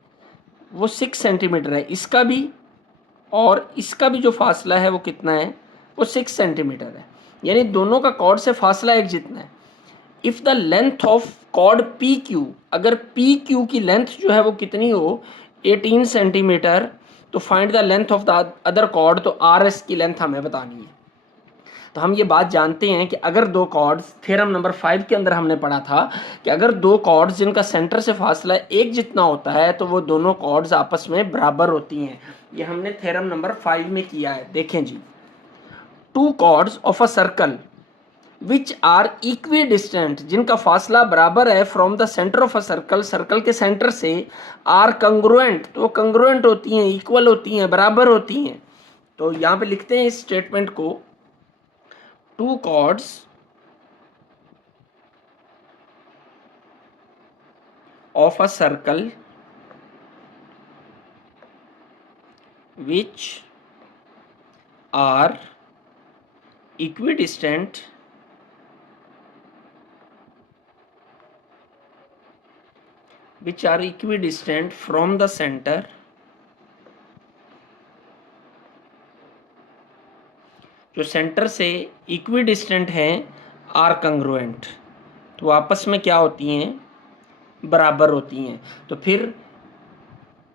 वो 6 सेंटीमीटर है, इसका भी और इसका भी जो फासला है वो कितना है, वो 6 सेंटीमीटर है, यानी दोनों का कॉर्ड से फासला एक जितना है। If the length of chord P Q, अगर पी क्यू की लेंथ जो है वो कितनी हो, 18 सेंटीमीटर, तो find the length of the other chord, तो आर एस की लेंथ हमें बतानी है। तो हम ये बात जानते हैं कि अगर दो कॉर्ड्स, थ्योरम नंबर 5 के अंदर हमने पढ़ा था कि अगर दो कॉर्ड्स जिनका सेंटर से फासला एक जितना होता है तो वो दोनों कॉर्ड्स आपस में बराबर होती हैं। ये हमने थ्योरम नंबर 5 में किया है। देखें जी, two chords of a circle which are equidistant, जिनका फासला बराबर है from the centre of a circle, circle के सेंटर से, आर कंग्रुएंट, तो कंग्रुएंट होती हैं, इक्वल होती हैं, बराबर होती हैं। तो यहाँ पे लिखते हैं इस स्टेटमेंट को, to chords of a circle which are equidistant from the center, जो सेंटर से इक्विडिस्टेंट हैं, आर कंग्रुएंट, तो आपस में क्या होती हैं, बराबर होती हैं। तो फिर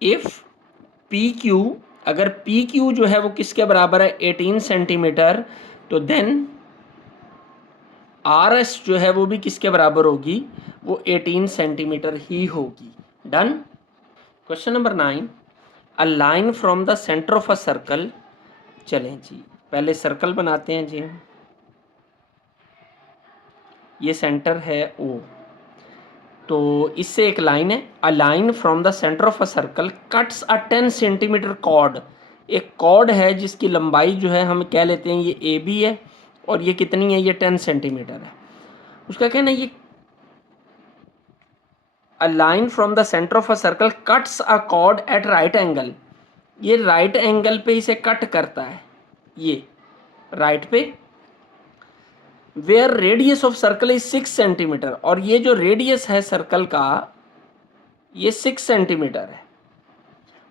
इफ पी क्यू, अगर पी क्यू जो है वो किसके बराबर है, 18 सेंटीमीटर, तो देन आर एस जो है वो भी किसके बराबर होगी, वो 18 सेंटीमीटर ही होगी। Done. Question number 9, a line from the centre of a circle, चलें जी पहले सर्कल बनाते हैं जी। ये सेंटर है ओ, तो इससे एक लाइन है, a line from the centre of a circle cuts a 10 centimetre chord, एक कॉर्ड है जिसकी लंबाई जो है हम कह लेते हैं ये ए बी है, और ये कितनी है, ये 10 सेंटीमीटर है। उसका कहना है ये a line from the centre of a circle cuts a chord at right angle, ये राइट एंगल पे इसे कट करता है, ये राइट पे, where radius of circle is 6 centimetre, और ये जो रेडियस है सर्कल का ये 6 सेंटीमीटर है।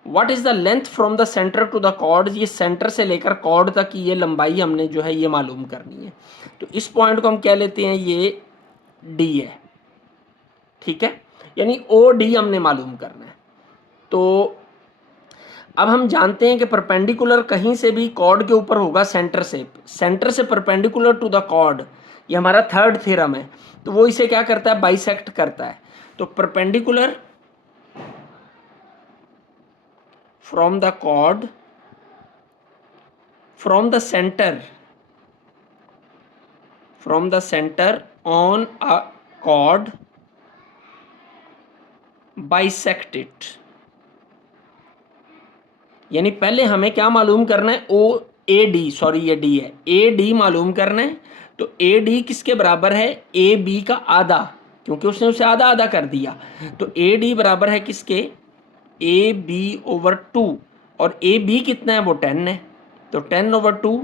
What is the length from the centre to the chord, ये सेंटर से लेकर कॉर्ड तक की ये लंबाई हमने जो है ये मालूम करनी है। तो इस पॉइंट को हम कह लेते हैं ये डी है, ठीक है, यानी ओ डी हमने मालूम करना है। तो अब हम जानते हैं कि परपेंडिकुलर कहीं से भी कॉर्ड के ऊपर होगा सेंटर से, सेंटर से परपेंडिकुलर टू द कॉर्ड, ये हमारा थर्ड थ्योरम है। तो वो इसे क्या करता है, बाइसेक्ट करता है। तो perpendicular from the chord from the centre on a chord bisect it, यानी पहले हमें क्या मालूम करना है, ओ ए डी, सॉरी ये डी है, ए डी मालूम करना है। तो ए डी किसके बराबर है, ए बी का आधा, क्योंकि उसने उसे आधा आधा कर दिया। तो ए डी बराबर है किसके, ए बी ओवर 2, और ए बी कितना है, वो 10 है, तो 10 ओवर 2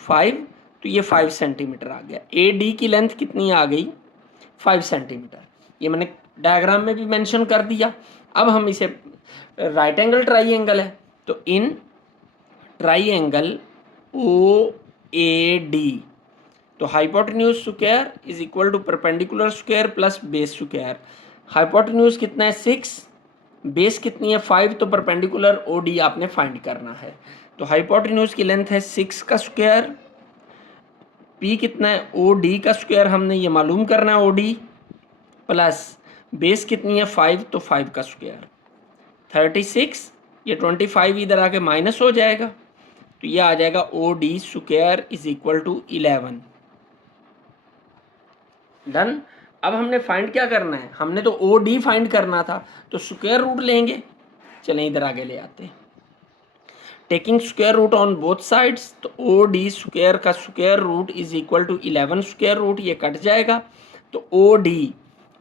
5, तो ये 5 सेंटीमीटर आ गया। ए डी की लेंथ कितनी आ गई, 5 सेंटीमीटर, ये मैंने डायग्राम में भी मेंशन कर दिया। अब हम इसे, राइट एंगल ट्राइंगल है, तो in triangle O A D, तो hypotenuse square is equal to perpendicular square plus base square. Hypotenuse कितना है 6, बेस कितनी है 5, तो परपेंडिकुलर ओ डी आपने फाइंड करना है। तो हाइपोटेन्यूज की लेंथ है 6 का स्क्वायर, पी कितना है, ओ डी का स्क्वायर हमने ये मालूम करना है, ओ डी प्लस बेस कितनी है 5, तो 5 का स्क्वायर 36, ये 25 इधर आके माइनस हो जाएगा, तो ये आ जाएगा O D square is equal to 11। Done. अब हमने फाइंड क्या करना है, हमने तो ओ डी फाइंड करना था, तो स्क्वायर रूट लेंगे। चलें इधर आगे ले आते हैं, taking square root on both sides, तो ओ डी स्क्वायर का square root is equal to 11 square root, ये कट जाएगा, तो ओ डी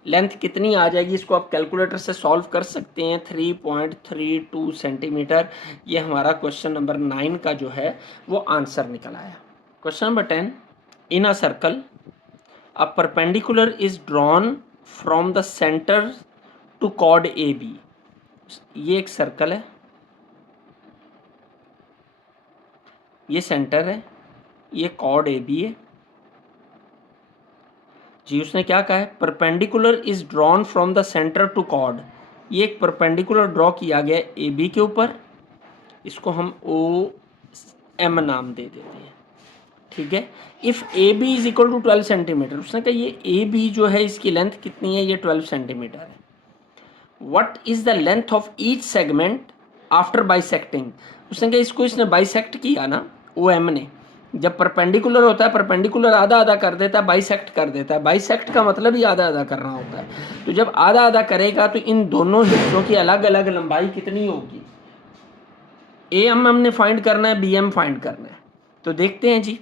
लेंथ कितनी आ जाएगी, इसको आप कैलकुलेटर से सॉल्व कर सकते हैं, 3.32 सेंटीमीटर। ये हमारा क्वेश्चन नंबर 9 का जो है वो आंसर निकल आया। Question number 10, in a circle a perpendicular is drawn from the center to chord AB, ये एक सर्कल है, ये सेंटर है, ये कॉर्ड ए बी है जी। उसने क्या कहा है, perpendicular is drawn from the centre to chord. ये एक परपेंडिकुलर ड्रॉ किया गया ए बी के ऊपर, इसको हम ओ एम नाम दे देते हैं, ठीक है। If A B is equal to 12 centimetre, उसने कहा ये ए बी जो है इसकी लेंथ कितनी है, ये 12 सेंटीमीटर है। What is the length of each segment after bisecting, उसने कहा इसको इसने बाइसेक्ट किया ना ओ एम ने, जब परपेंडिकुलर होता है परपेंडिकुलर आधा आधा कर देता है, बाइसेक्ट कर देता है, बाइसेक्ट का मतलब ही आधा आधा करना होता है। तो जब आधा आधा करेगा तो इन दोनों हिस्सों की अलग अलग लंबाई कितनी होगी, ए एम हमने फाइंड करना है, बी एम फाइंड करना है। तो देखते हैं जी,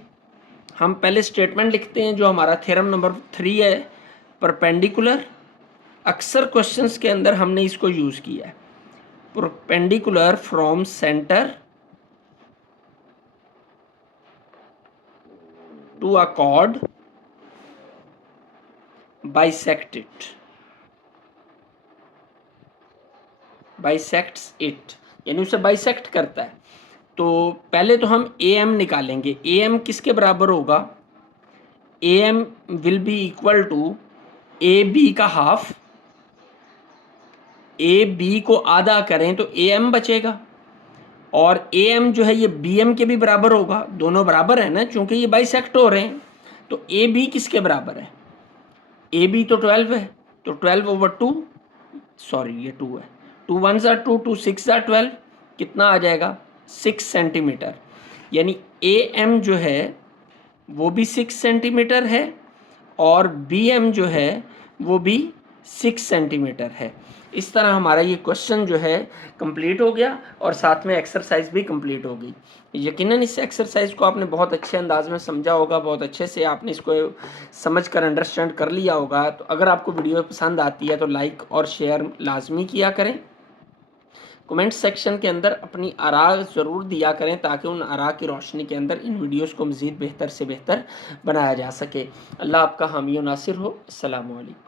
हम पहले स्टेटमेंट लिखते हैं जो हमारा थ्योरम नंबर 3 है, परपेंडिकुलर। अक्सर क्वेश्चंस के अंदर हमने इसको यूज़ किया है, perpendicular from centre to a chord bisect it, bisects it, यानी उसे बाइसेक्ट करता है। तो पहले तो हम ए एम निकालेंगे, ए एम किसके बराबर होगा, A M will be equal to A B का हाफ, ए बी को आधा करें तो ए एम बचेगा, और ए एम जो है ये बी एम के भी बराबर होगा, दोनों बराबर है ना क्योंकि ये बाइसेक्ट हो रहे हैं। तो ए बी किसके बराबर है, ए बी तो 12 है, तो 12/2, सॉरी ये 2 है, 2 1s are 2, 2 6s are 12, कितना आ जाएगा 6 सेंटीमीटर। यानी ए एम जो है वो भी 6 सेंटीमीटर है और बी एम जो है वो भी 6 सेंटीमीटर है। इस तरह हमारा ये क्वेश्चन जो है कंप्लीट हो गया और साथ में एक्सरसाइज भी कंप्लीट हो गई। यकीनन इस एक्सरसाइज को आपने बहुत अच्छे अंदाज में समझा होगा, बहुत अच्छे से आपने इसको समझ कर अंडरस्टैंड कर लिया होगा। तो अगर आपको वीडियो पसंद आती है तो लाइक और शेयर लाजमी किया करें। कमेंट सेक्शन के अंदर अपनी आरा ज़रूर दिया करें ताकि उन आरा की रोशनी के अंदर इन वीडियोस को मज़ीद बेहतर से बेहतर बनाया जा सके। अल्लाह आपका हामी और नासिर हो। अस्सलामु अलैकुम।